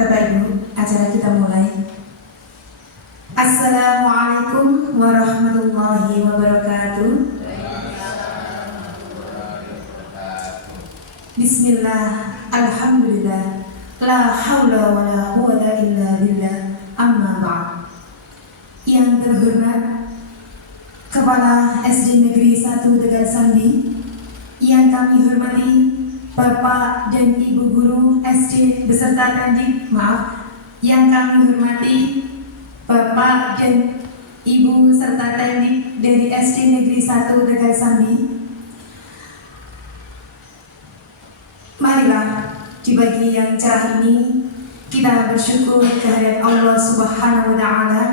Bapak Ibu, acara kita mulai. Assalamualaikum warahmatullahi wabarakatuh. Bismillah, alhamdulillah, la haula wa la quwwata illa billah, amma ba'd. Yang terhormat Kepala SD Negeri 1 Tegal Sandi, yang kami hormati Bapak dan Ibu Guru SD beserta pendidik, yang kami hormati Bapak dan Ibu serta teknik dari SD Negeri 1 Tegal Sandi. Marilah di pagi yang cerah ini kita bersyukur kehadirat Allah Subhanahu wa Ta'ala,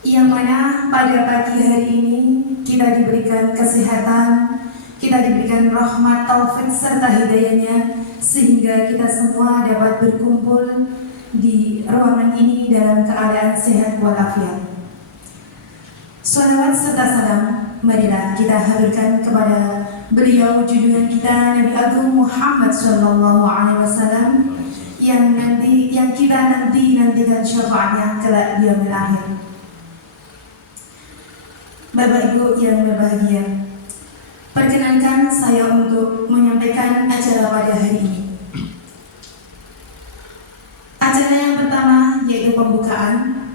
yang mana pada pagi hari ini kita diberikan kesehatan, kita diberikan rahmat, taufik serta hidayahnya, sehingga kita semua dapat berkumpul di ruangan ini dalam keadaan sehat walafiat. Salawat serta salam marilah kita haturkan kepada beliau junjungan kita Nabi Agung Muhammad Sallallahu Alaihi Wasallam, yang kita nantikan syafaatnya kelak di yaumil akhir. Bapak Ibu yang berbahagia, perkenankan saya untuk menyampaikan acara pada hari ini. Acara yang pertama yaitu pembukaan,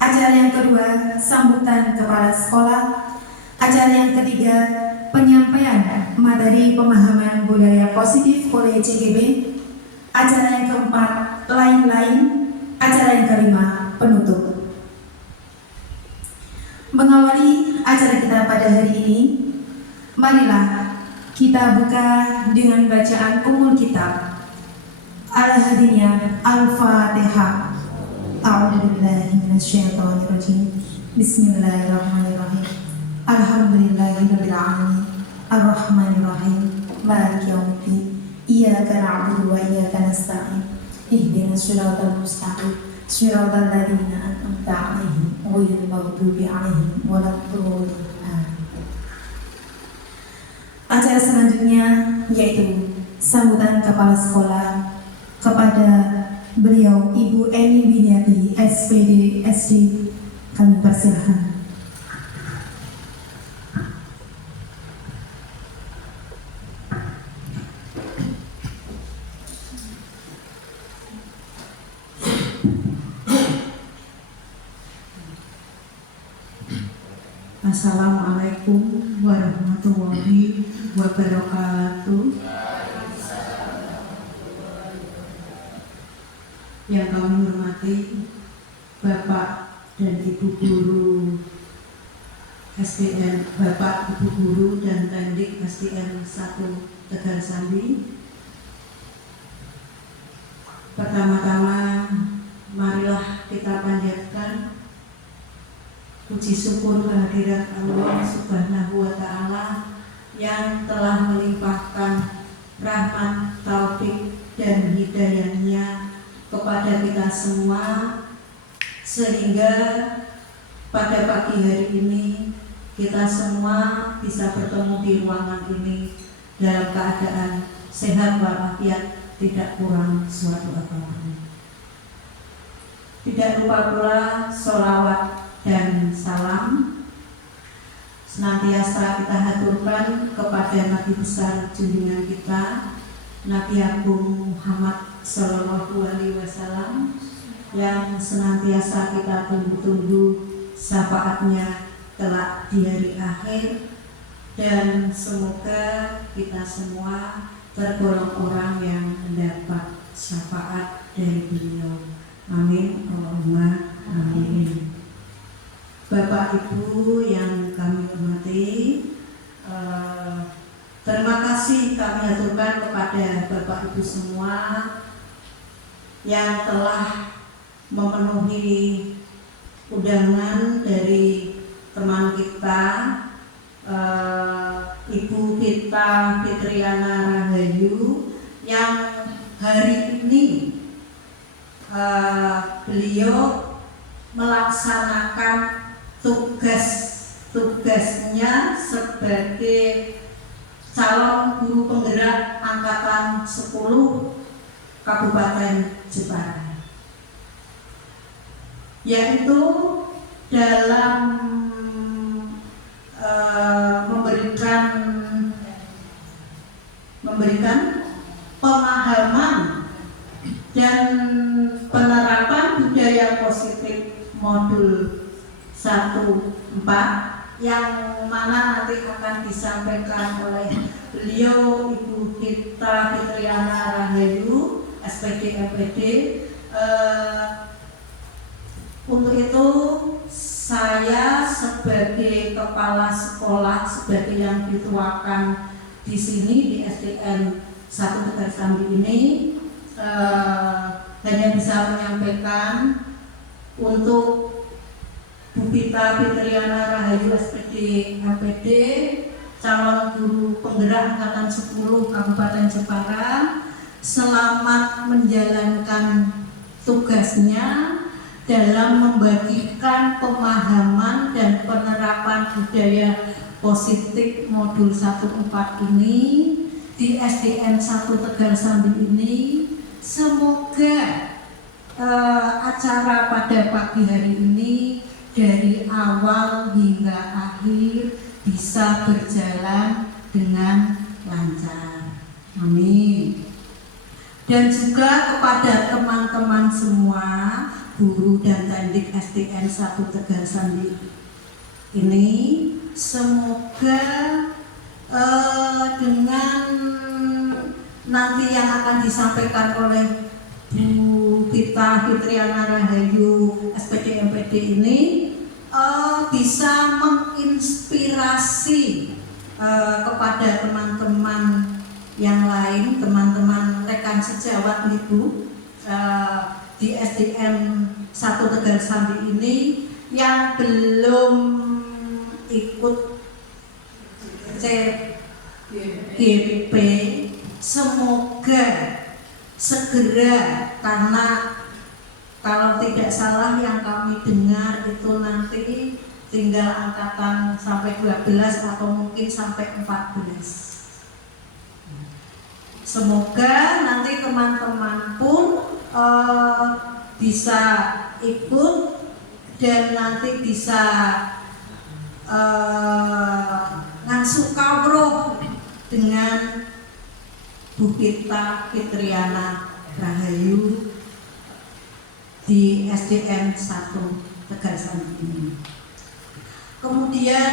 acara yang kedua sambutan kepala sekolah, acara yang ketiga penyampaian materi pemahaman budaya positif oleh CGB, acara yang keempat lain-lain, acara yang kelima penutup. Mengawali acara kita pada hari ini, marilah kita buka dengan bacaan umul kitab. Al-Hadiyah Al-Fatihah. A'udzubillahi minasyaitonirrajim. Bismillahirrahmanirrahim. Alhamdulillahirabbil alamin. Arrahmanirrahim. Maliki yaumiddin. Iyyaka na'budu wa iyyaka nasta'in. Ihdinas siratal mustaqim. Shiratal ladzina an'amta 'alaihim ghairil maghdubi 'alaihim waladdallin. Acara selanjutnya yaitu sambutan kepala sekolah kepada beliau Ibu Eni Winiati, SPD SD. Kami persilahkan. Assalamualaikum warahmatullahi wabarakatuh. Yang kami hormati Bapak dan Ibu Guru SDN, Bapak, Ibu Guru dan Pendik SDN 1 Tegal Sandi. Pertama-tama marilah kita panjatkan puji syukur kehadirat Allah Subhanahu wa Ta'ala yang telah melimpahkan rahmat, taufik dan hidayahnya kepada kita semua, sehingga pada pagi hari ini kita semua bisa bertemu di ruangan ini dalam keadaan sehat walafiat, tidak kurang suatu apapun. Tidak lupa pula sholawat dan salam senantiasa kita haturkan kepada Nabi besar junjungan kita, Nabi Agung Muhammad Sallallahu Alaihi Wasallam, yang senantiasa kita tunggu-tunggu syafaatnya kelak di hari akhir, dan semoga kita semua tergolong orang yang mendapat syafaat dari beliau. Amin. Allahumma amin. Bapak Ibu yang kami hormati, terima kasih kami haturkan kepada Bapak Ibu semua yang telah memenuhi undangan dari teman kita, Ibu kita Fitriana Rahayu, yang hari ini beliau melaksanakan tugasnya sebagai calon guru penggerak angkatan 10 Kabupaten Jepara, yaitu dalam memberikan pemahaman dan penerapan budaya positif modul 1-4 yang mana nanti akan disampaikan oleh beliau Ibu kita Fitriana Rahayu, SPD MPD. Untuk itu saya sebagai kepala sekolah, sebagai yang dituakan di sini di SDN 1 Tegal Sambi ini, hanya bisa menyampaikan untuk Bu Pita Fitriana Rahayu SPD MPD, calon guru penggerak angkatan 10 Kabupaten Jepara, selamat menjalankan tugasnya dalam membagikan pemahaman dan penerapan budaya positif modul 1-4 ini di SDN 1 Tegal Sambi ini. Semoga acara pada pagi hari ini dari awal hingga akhir bisa berjalan dengan lancar. Amin. Dan juga kepada teman-teman semua guru dan tendik SDN 1 Tegal Sambi ini, semoga dengan nanti yang akan disampaikan oleh Bu Pita Fitriana Rahayu SPD MPD ini bisa menginspirasi kepada teman-teman yang lain, teman-teman rekan sejawat Ibu di SDN 1 Tegal Sambi ini yang belum ikut CGP, semoga segera, karena kalau tidak salah yang kami dengar itu nanti tinggal angkatan sampai 12 atau mungkin sampai 14. Semoga nanti teman-teman pun bisa ikut dan nanti bisa ngasuh kawruh dengan Bu Pita Fitriana Rahayu di SDN 1 Tegal Sambi ini. Kemudian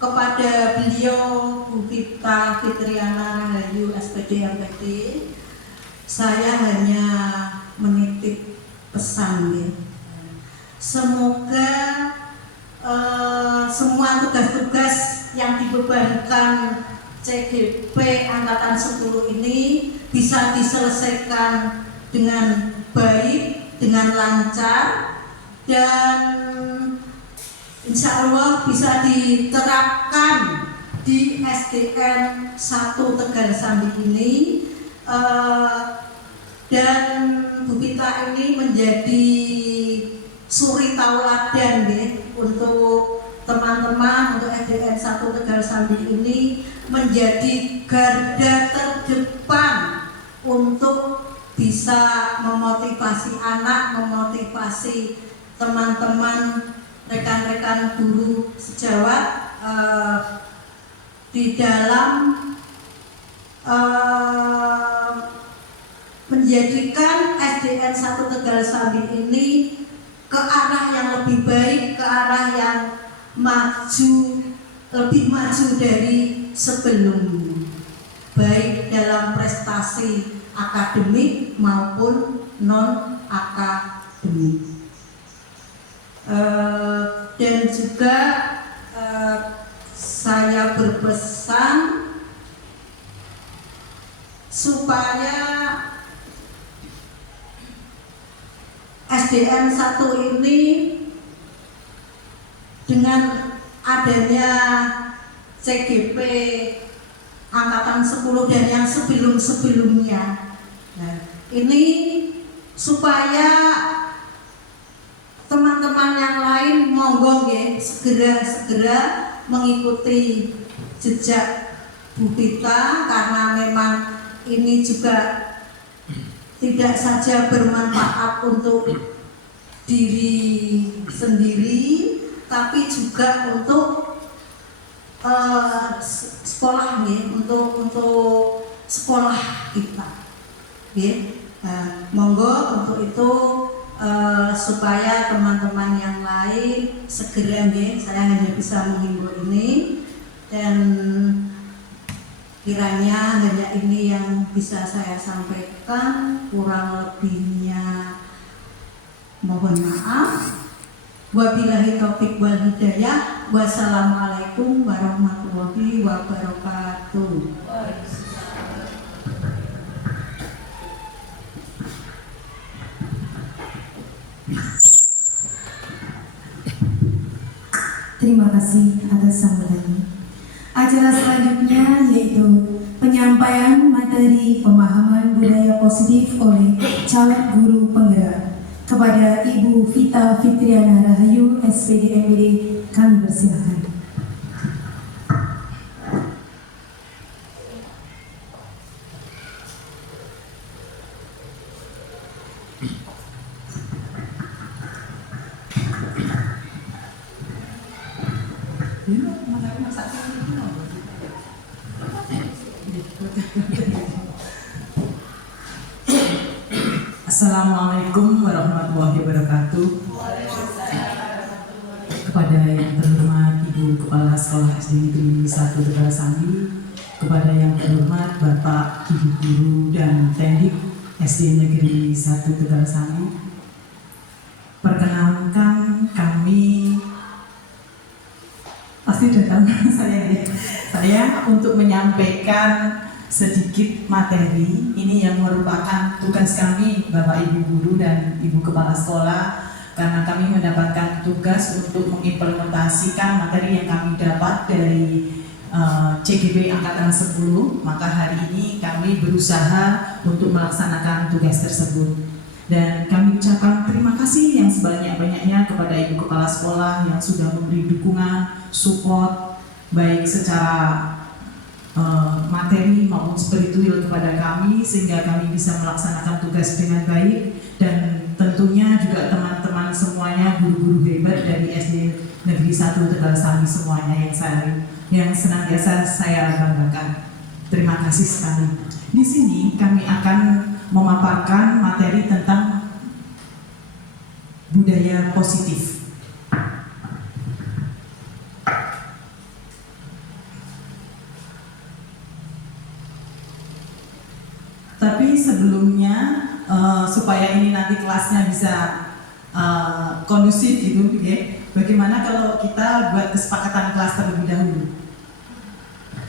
kepada beliau Bu Pita Fitriana Rahayu SPD MPD, saya hanya menitip pesan ya. Semoga semua tugas-tugas yang dibebankan CGP angkatan 10 ini bisa diselesaikan dengan baik, dengan lancar, dan insya Allah bisa diterapkan di SDN 1 Tegal Sambi ini, dan Bu Pita ini menjadi suri tauladan ya, untuk teman-teman, untuk SDN 1 Tegal Sambi ini menjadi garda terdepan untuk bisa memotivasi anak, memotivasi teman-teman, rekan-rekan guru sejawat di dalam menjadikan SDN 1 Tegal Sambi ini ke arah yang lebih baik, ke arah yang maju, lebih maju dari sebelumnya, baik dalam prestasi akademik maupun non akademik. benih. Dan juga saya berpesan supaya SDN 1 ini dengan adanya CGP angkatan 10 dan yang sebelum-sebelumnya, nah, ini supaya teman-teman yang lain monggo nggih segera mengikuti jejak Bu Pita, karena memang ini juga tidak saja bermanfaat untuk diri sendiri, tapi juga untuk sekolah nih, untuk sekolah kita. Monggo untuk itu supaya teman-teman yang lain segera nih, saya hanya bisa menghimbau ini, dan kiranya hanya ini yang bisa saya sampaikan, kurang lebihnya mohon maaf. Wabillahi taufik wal hidayah. Wassalamualaikum warahmatullahi wabarakatuh. Terima kasih atas sambutannya. Acara selanjutnya yaitu penyampaian materi pemahaman budaya positif oleh caleg guru penggerak. Kepada Ibu Vita Fitriana Rahayu, SPD MBD, kami persilahkan. Assalamualaikum warahmatullahi wabarakatuh. Kepada yang terhormat Ibu Kepala Sekolah SD Negeri 1 Tegal Sambi, kepada yang terhormat Bapak, Ibu Guru dan Tendik SD Negeri 1 Tegal Sambi, perkenalkan kami pasti datang saya untuk menyampaikan sedikit materi ini yang merupakan tugas kami Bapak Ibu Guru dan Ibu Kepala Sekolah, karena kami mendapatkan tugas untuk mengimplementasikan materi yang kami dapat dari CGP Angkatan 10. Maka hari ini kami berusaha untuk melaksanakan tugas tersebut, dan kami ucapkan terima kasih yang sebanyak-banyaknya kepada Ibu Kepala Sekolah yang sudah memberi dukungan, support baik secara materi maupun spiritual kepada kami, sehingga kami bisa melaksanakan tugas dengan baik. Dan tentunya juga teman-teman semuanya, guru-guru hebat dari SD Negeri 1 Tegal Sambi semuanya yang senantiasa saya banggakan. Terima kasih sekali. Di sini kami akan memaparkan materi tentang budaya positif. Tapi sebelumnya supaya ini nanti kelasnya bisa kondusif gitu, ya. Bagaimana kalau kita buat kesepakatan kelas terlebih dahulu?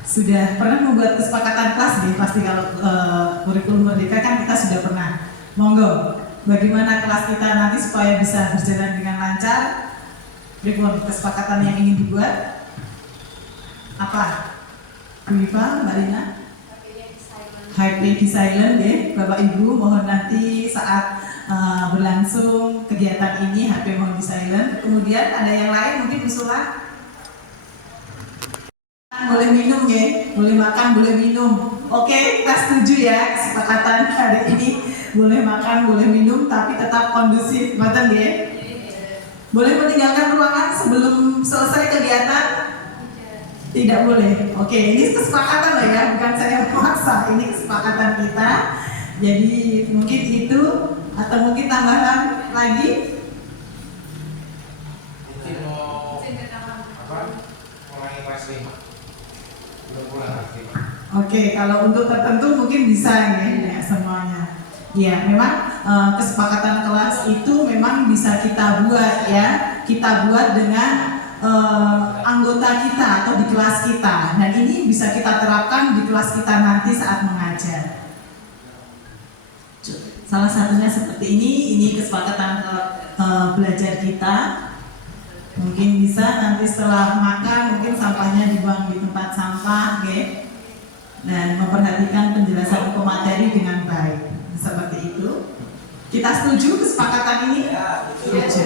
Sudah pernah membuat kesepakatan kelas, ya? Pasti kalau kurikulum merdeka kan kita sudah pernah. Monggo, bagaimana kelas kita nanti supaya bisa berjalan dengan lancar? Bagaimana kesepakatan yang ingin dibuat? Apa? Bu Iva, Mbak Lina? HP di silent, ya Bapak Ibu, mohon nanti saat berlangsung kegiatan ini HP mohon di silent. Kemudian ada yang lain mungkin usulan? Boleh minum, ya, boleh makan, boleh minum. Oke, kita setuju ya kesepakatan hari ini, boleh makan, boleh minum, tapi tetap kondusif, betul ya? Boleh meninggalkan ruangan sebelum selesai kegiatan? Tidak boleh. Oke, ini kesepakatan lah ya, bukan saya memaksa. Ini kesepakatan kita. Jadi mungkin itu, atau mungkin tambahan lagi. Mungkin mau mulai kelas 5. Belum pulang kelas 5. Oke, kalau untuk tertentu mungkin bisa ya semuanya. Ya, memang kesepakatan kelas itu memang bisa kita buat ya, kita buat dengan anggota kita atau di kelas kita. Dan ini bisa kita terapkan di kelas kita nanti saat mengajar. Salah satunya seperti ini kesepakatan belajar kita. Mungkin bisa nanti setelah makan mungkin sampahnya dibuang di tempat sampah, okay? Dan memperhatikan penjelasan pemateri dengan baik. Seperti itu. Kita setuju kesepakatan ini? Setuju.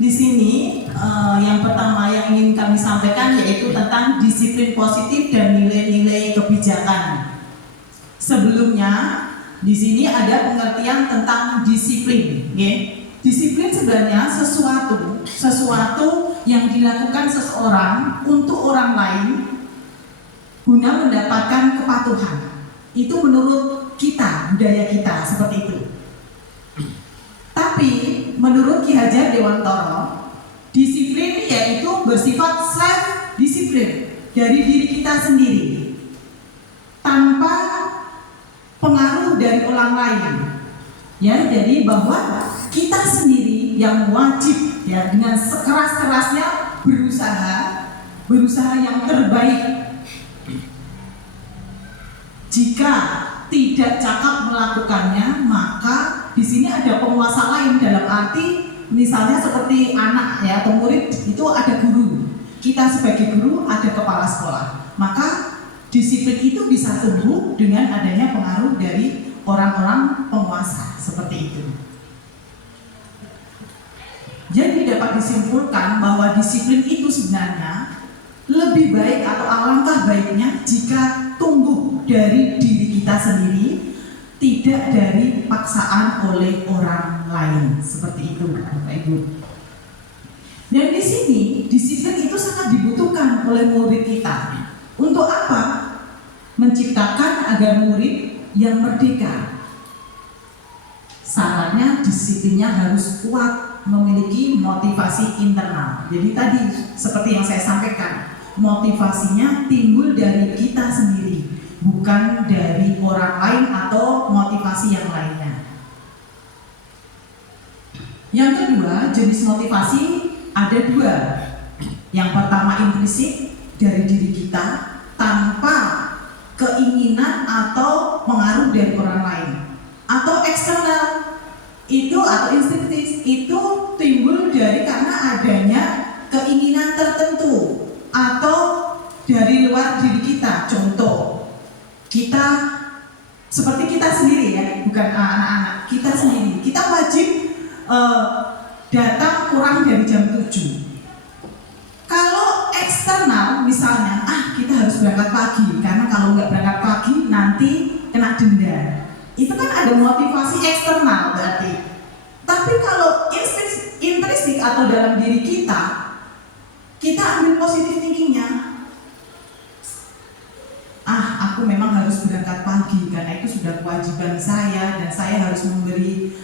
Di sini yang pertama yang ingin kami sampaikan yaitu tentang disiplin positif dan nilai-nilai kebijakan. Sebelumnya di sini ada pengertian tentang disiplin, okay? Disiplin sebenarnya sesuatu yang dilakukan seseorang untuk orang lain guna mendapatkan kepatuhan. Itu menurut kita, budaya kita seperti itu. Tapi menurut Ki Hajar Dewantara, disiplin yaitu bersifat self-disiplin dari diri kita sendiri tanpa pengaruh dari orang lain. Ya, jadi bahwa kita sendiri yang wajib ya dengan sekeras-kerasnya berusaha yang terbaik. Jika tidak cakap melakukannya, maka di sini ada penguasa lain, dalam arti misalnya seperti anak ya atau murid itu ada guru. Kita sebagai guru ada kepala sekolah. Maka disiplin itu bisa tumbuh dengan adanya pengaruh dari orang-orang penguasa seperti itu. Jadi dapat disimpulkan bahwa disiplin itu sebenarnya lebih baik atau alangkah baiknya jika tumbuh dari diri kita sendiri, tidak dari paksaan oleh orang lain. Seperti itu, Bapak Ibu. Dan di sini disiplin itu sangat dibutuhkan oleh murid kita. Untuk apa? Menciptakan agar murid yang merdeka. Syaratnya disiplinnya harus kuat, memiliki motivasi internal. Jadi tadi seperti yang saya sampaikan, motivasinya timbul dari kita sendiri, bukan dari orang lain atau motivasi yang lainnya. Yang kedua, jenis motivasi ada dua. Yang pertama intrinsik dari diri kita tanpa keinginan atau pengaruh dari orang lain. Atau eksternal itu atau instinktif itu timbul dari karena adanya keinginan tertentu atau dari luar diri kita. Contoh, kita seperti kita sendiri ya, bukan anak-anak, kita sendiri. Kita wajib datang kurang dari jam 7. Kalau eksternal misalnya, kita harus berangkat pagi karena kalau nggak berangkat pagi nanti kena denda. Itu kan ada motivasi eksternal berarti. Tapi kalau intrinsik atau dalam diri kita ambil positif thinkingnya. Aku memang harus berangkat pagi karena itu sudah kewajiban saya dan saya harus memberi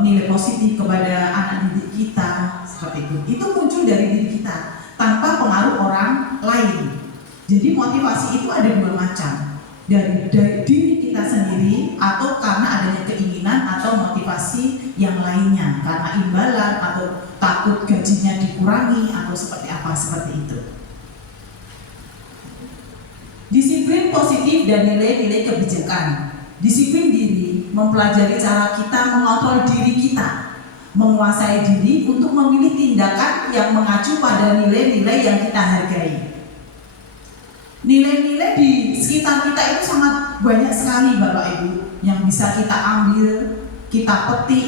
nilai positif kepada anak didik kita seperti itu. Itu muncul dari diri kita tanpa pengaruh orang lain. Jadi motivasi itu ada dua macam, dari diri kita sendiri atau karena adanya keinginan atau motivasi yang lainnya karena imbalan atau takut gajinya dikurangi atau seperti apa seperti itu. Disiplin positif dan nilai-nilai kebijakan. Disiplin diri mempelajari cara kita mengontrol diri kita, menguasai diri untuk memilih tindakan yang mengacu pada nilai-nilai yang kita hargai. Nilai-nilai di sekitar kita itu sangat banyak sekali Bapak Ibu yang bisa kita ambil, kita petik,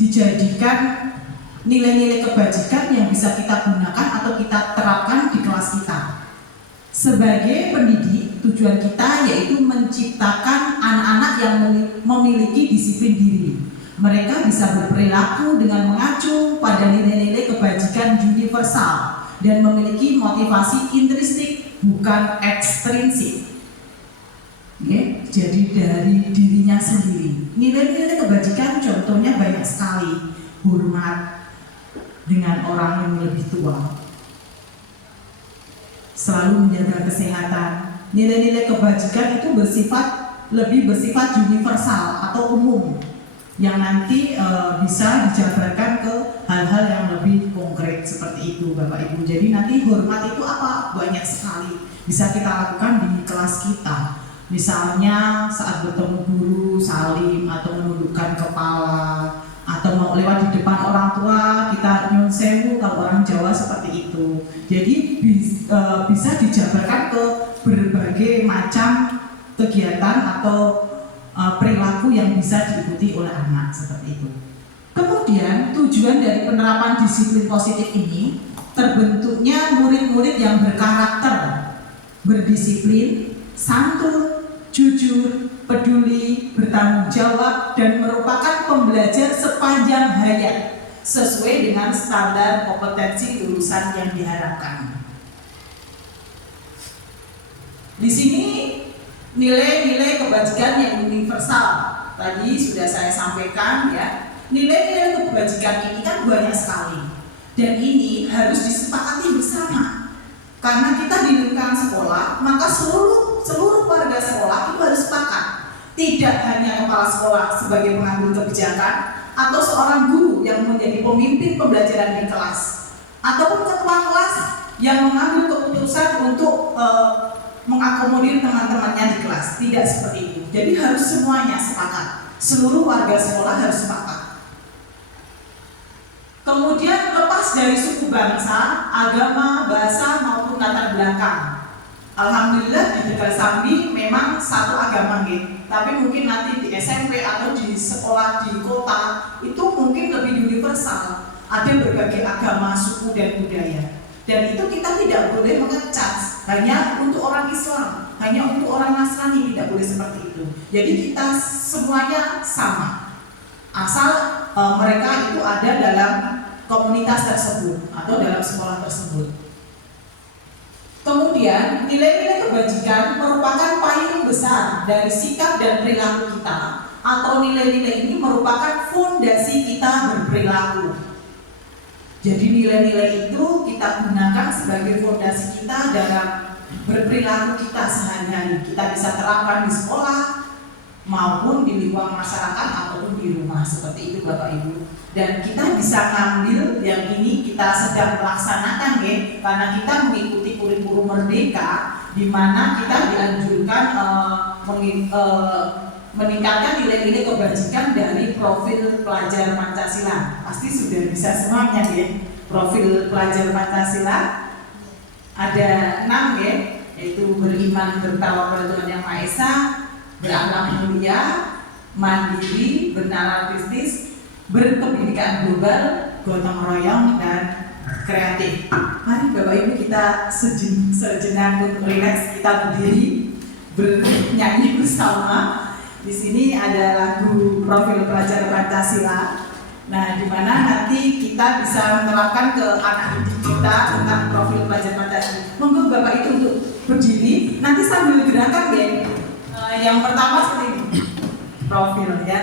dijadikan nilai-nilai kebajikan yang bisa kita gunakan atau kita terapkan di kelas kita. Sebagai pendidik, tujuan kita yaitu menciptakan anak-anak yang memiliki disiplin diri. Mereka bisa berperilaku dengan mengacu pada nilai-nilai kebajikan universal dan memiliki motivasi intrinsik, bukan ekstrinsik. Jadi dari dirinya sendiri. Nilai-nilai kebajikan contohnya banyak sekali. Hormat dengan orang yang lebih tua, selalu menjaga kesehatan. Nilai-nilai kebajikan itu bersifat lebih bersifat universal atau umum yang nanti bisa dijabarkan ke hal-hal yang lebih konkret seperti itu Bapak Ibu. Jadi nanti hormat itu apa? Banyak sekali bisa kita lakukan di kelas kita. Misalnya saat bertemu guru salim atau menundukkan kepala, atau mau lewat di depan orang tua kita nyun sewu kalau orang Jawa seperti itu. Jadi bisa dijabarkan ke berbagai macam kegiatan atau perilaku yang bisa diikuti oleh anak seperti itu. Kemudian tujuan dari penerapan disiplin positif ini terbentuknya murid-murid yang berkarakter, berdisiplin, santun, jujur, peduli, bertanggung jawab, dan merupakan pembelajar sepanjang hayat sesuai dengan standar kompetensi lulusan yang diharapkan. Di sini nilai-nilai kebajikan yang universal tadi sudah saya sampaikan ya. Nilai-nilai kebajikan ini kan banyak sekali dan ini harus disepakati bersama. Karena kita di lingkungan sekolah, maka seluruh warga sekolah itu harus sepakat. Tidak hanya kepala sekolah sebagai pengambil kebijakan atau seorang guru yang menjadi pemimpin pembelajaran di kelas ataupun ketua kelas yang mengambil keputusan untuk mengakomodir teman-temannya di kelas. Tidak seperti itu. Jadi harus semuanya sepakat. Seluruh warga sekolah harus sepakat. Kemudian lepas dari suku bangsa, agama, bahasa maupun latar belakang. Alhamdulillah di Tegal Sambi memang satu agama gitu. Tapi mungkin nanti di SMP atau di sekolah di kota itu mungkin lebih universal. Ada berbagai agama, suku dan budaya. Dan itu kita tidak boleh mengecas hanya untuk orang Islam, hanya untuk orang Nasrani, tidak boleh seperti itu. Jadi kita semuanya sama, asal mereka itu ada dalam komunitas tersebut atau dalam sekolah tersebut. Kemudian nilai-nilai kebajikan merupakan payung besar dari sikap dan perilaku kita, atau nilai-nilai ini merupakan fondasi kita berperilaku. Jadi nilai-nilai itu kita gunakan sebagai fondasi kita dalam berperilaku kita sehari-hari. Kita bisa terapkan di sekolah maupun di lingkungan masyarakat ataupun di rumah seperti itu Bapak Ibu. Dan kita bisa ngambil yang ini kita sedang melaksanakan ya, karena kita mengikuti kurikulum Merdeka di mana kita dianjurkan meningkatkan nilai-nilai kebajikan dari profil pelajar Pancasila. Pasti sudah bisa semuanya ya. Profil pelajar Pancasila ada 6 ya, yaitu beriman, bertawakal Tuhan Yang Maha Esa, berakhlak mulia, mandiri, bernalar bisnis, berpendidikan global, gotong royong, dan kreatif. Mari Bapak Ibu kita sejenak untuk rileks, kita berdiri bernyanyi bersama. Di sini ada lagu profil pelajar Pancasila. Nah, di mana nanti kita bisa menerapkan ke anak didik kita tentang profil pelajar Pancasila. Monggo Bapak itu untuk berdiri, nanti sambil gerakan ya. Yang pertama seperti ini, profil ya.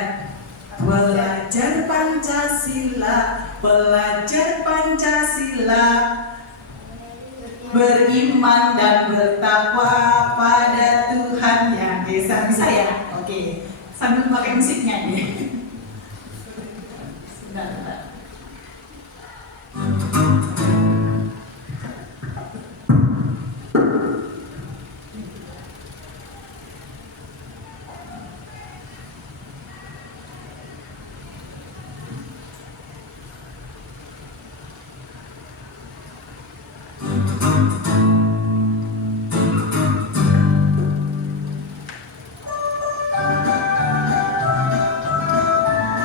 Pelajar Pancasila, pelajar Pancasila, beriman dan bertakwa pada Tuhan Yang Esa. Bisa ya? Oke, sambil pakai musiknya nih. Sebentar.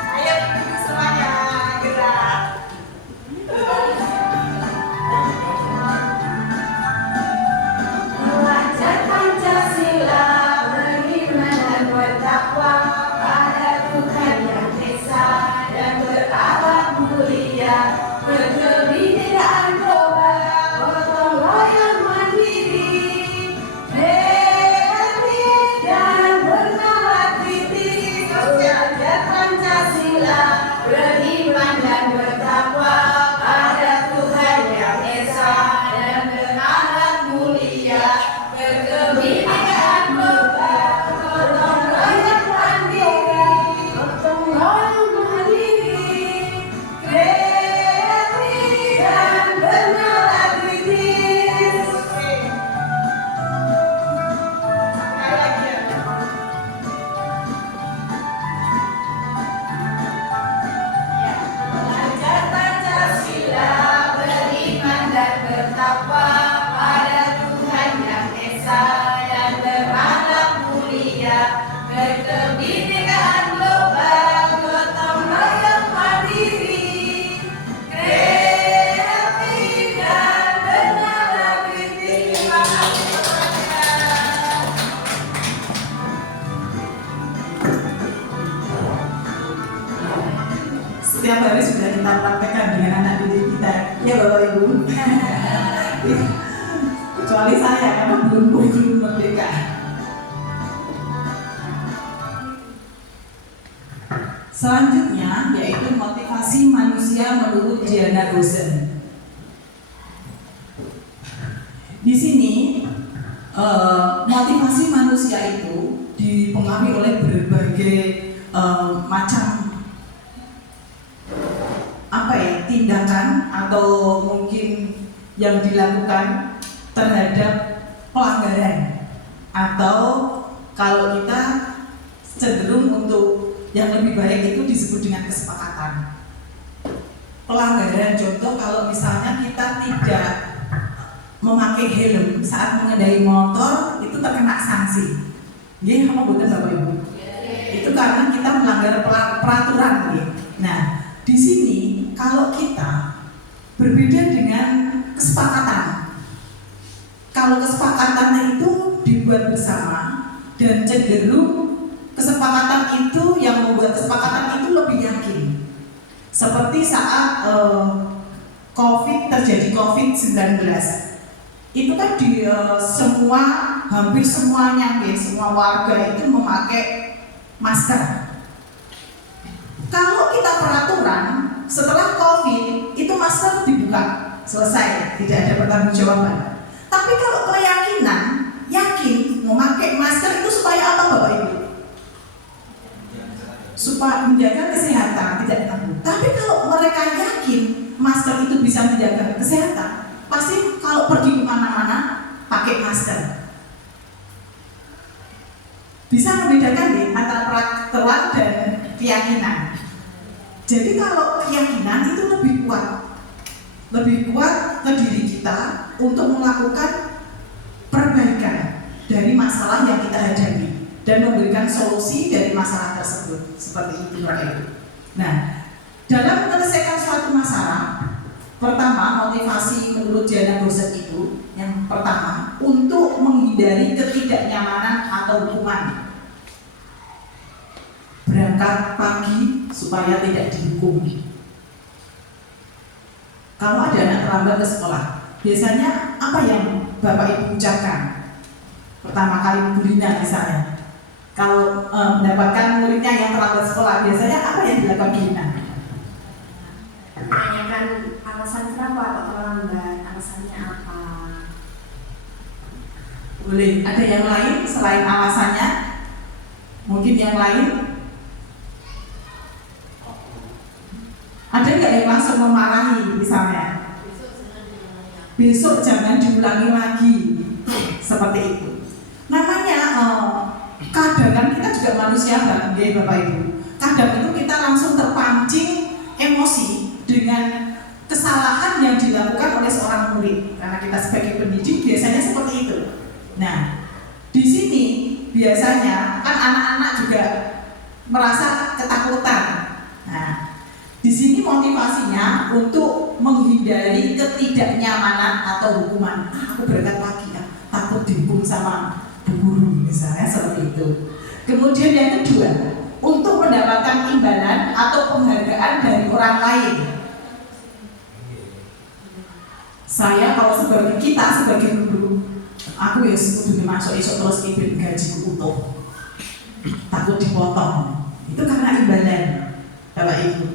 Ayo semuanya. setiap hari sudah kita praktekkan dengan anak didik kita, ya Bapak Ibu. Kecuali saya karena belum merdeka. Selanjutnya yaitu motivasi manusia menurut Diana Rosen. Di sini motivasi manusia itu dipengaruhi oleh berbagai macam tindakan atau mungkin yang dilakukan terhadap pelanggaran, atau kalau kita cenderung untuk yang lebih baik itu disebut dengan kesepakatan. Pelanggaran contoh kalau misalnya kita tidak memakai helm saat mengendarai motor itu terkena sanksi. Nggih, apa betul Bapak Ibu? Itu karena kita melanggar peraturan. Nah, di sini kalau kita berbeda dengan kesepakatan. Kalau kesepakatan itu dibuat bersama dan cenderung kesepakatan itu yang membuat kesepakatan itu lebih yakin. Seperti saat terjadi COVID-19. Itu kan di hampir semuanya, semua warga itu memakai masker. Kalau kita peraturan setelah COVID itu masker dibuka, selesai, tidak ada pertanggungjawaban. Tapi kalau keyakinan, yakin memakai masker itu supaya apa Bapak Ibu? Supaya menjaga kesehatan, tidak takut. Tapi kalau mereka yakin masker itu bisa menjaga kesehatan, pasti kalau pergi kemana-mana pakai masker. Bisa membedakan nih antara peraturan dan keyakinan. Jadi kalau keyakinan itu lebih kuat ke diri kita untuk melakukan perbaikan dari masalah yang kita hadapi dan memberikan solusi dari masalah tersebut, seperti itu Bapak Ibu. Nah, dalam menyelesaikan suatu masalah, pertama motivasi menurut Diana Rosen itu yang pertama untuk menghindari ketidaknyamanan atau hukuman. Berangkat pagi supaya tidak dihukum. Kalau ada anak terlambat ke sekolah, biasanya apa yang Bapak Ibu ucapkan? Pertama kali gurunya misalnya. Kalau mendapatkan muridnya yang terlambat sekolah, biasanya apa yang dilakukan gurunya? Menanyakan alasan kenapa kok terlambat, alasannya apa? Boleh. Ada yang lain selain alasannya? Mungkin yang lain? Ada nggak yang langsung memarahi misalnya? Besok jangan diulangi lagi. Seperti itu. Namanya kadang kita juga manusia kan, Bapak Ibu. Kadang itu kita langsung terpancing emosi dengan kesalahan yang dilakukan oleh seorang murid. Karena kita sebagai pendidik biasanya seperti itu. Nah, di sini biasanya kan anak-anak juga merasa ketakutan. Nah, di sini motivasinya untuk menghindari ketidaknyamanan atau hukuman. Aku berangkat pagi ya, takut dihukum sama bu guru misalnya seperti itu. Kemudian yang kedua, untuk mendapatkan imbalan atau penghargaan dari orang lain. Saya kalau kita sebagai guru, aku ya kudu masuk esok terus ibin gaji utuh. Takut dipotong. Itu karena imbalan, Bapak Ibu.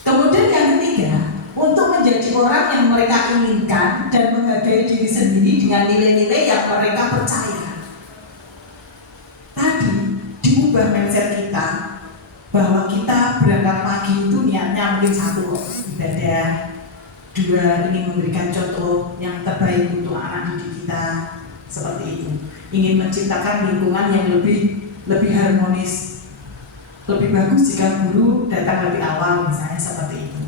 Kemudian yang ketiga, untuk menjadi orang yang mereka inginkan dan menghargai diri sendiri dengan nilai-nilai yang mereka percaya. Tadi diubah mindset kita bahwa kita berangkat pagi itu niatnya mungkin satu, ibadah, dua, ingin memberikan contoh yang terbaik untuk anak didik kita, seperti itu. Ingin menciptakan lingkungan yang lebih harmonis. Lebih bagus jika guru datang lebih awal misalnya seperti itu.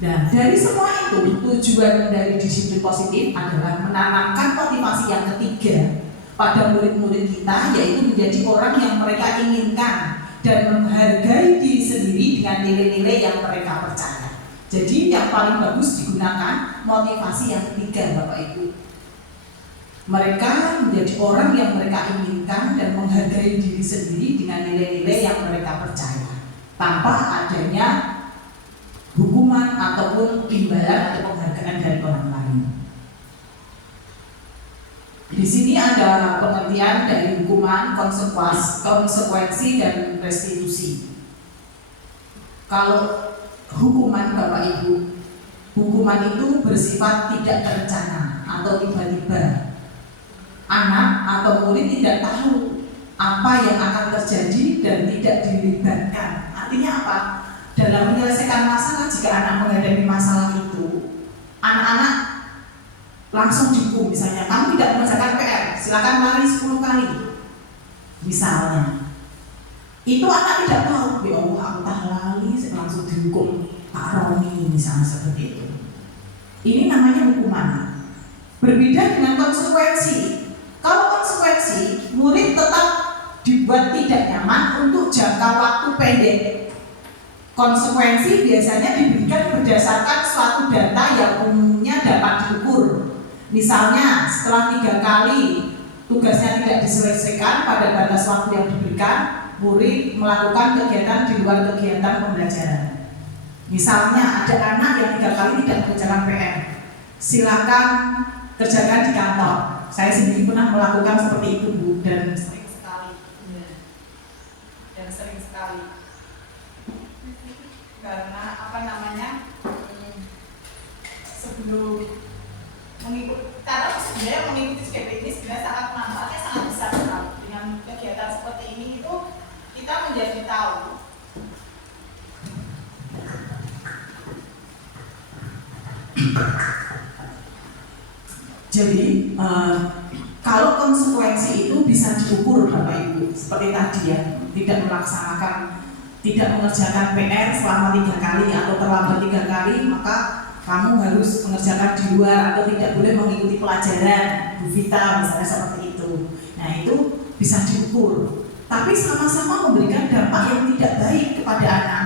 Dan dari semua itu tujuan dari disiplin positif adalah menanamkan motivasi yang ketiga pada murid-murid kita, yaitu menjadi orang yang mereka inginkan dan menghargai diri sendiri dengan nilai-nilai yang mereka percaya. Jadi yang paling bagus digunakan motivasi yang ketiga Bapak Ibu. Mereka menjadi orang yang mereka inginkan dan menghargai diri sendiri dengan nilai-nilai yang mereka percaya. tanpa adanya hukuman ataupun imbalan atau penghargaan dari orang lain. Di sini ada pengertian dari hukuman, konsekuensi dan restitusi. Kalau hukuman Bapak Ibu, hukuman itu bersifat tidak terencana atau tiba-tiba. Anak atau murid tidak tahu apa yang akan terjadi dan tidak dilibatkan. Artinya apa? Dalam menyelesaikan masalah, jika anak menghadapi masalah itu, anak-anak langsung dihukum. Misalnya, kamu tidak mengerjakan PR, silakan lari 10 kali. Misalnya, itu anak tidak tahu, ya Allah aku tak lari, langsung dihukum Pak Romi, misalnya seperti itu. Ini namanya hukuman. Berbeda dengan konsekuensi. Kalau konsekuensi, murid tetap dibuat tidak nyaman untuk jangka waktu pendek. Konsekuensi biasanya diberikan berdasarkan suatu data yang umumnya dapat diukur. Misalnya, setelah 3 kali tugasnya tidak diselesaikan pada batas waktu yang diberikan, murid melakukan kegiatan di luar kegiatan pembelajaran. Misalnya, ada anak yang 3 kali tidak mengerjakan PR, silakan kerjakan di kantor. Saya sendiri pernah melakukan seperti itu, Bu, dan sering sekali. Karena sebelum mengikuti SPP ini sebenarnya sangat manfaatnya sangat besar sekali. Dengan kegiatan seperti ini itu kita menjadi tahu jadi kalau konsekuensi itu bisa diukur Bapak Ibu, seperti tadi ya, tidak mengerjakan PR selama 3 kali atau terlambat 3 kali, maka kamu harus mengerjakan di luar atau tidak boleh mengikuti pelajaran Bu Vita, misalnya seperti itu. Nah, itu bisa diukur. Tapi sama-sama memberikan dampak yang tidak baik kepada anak.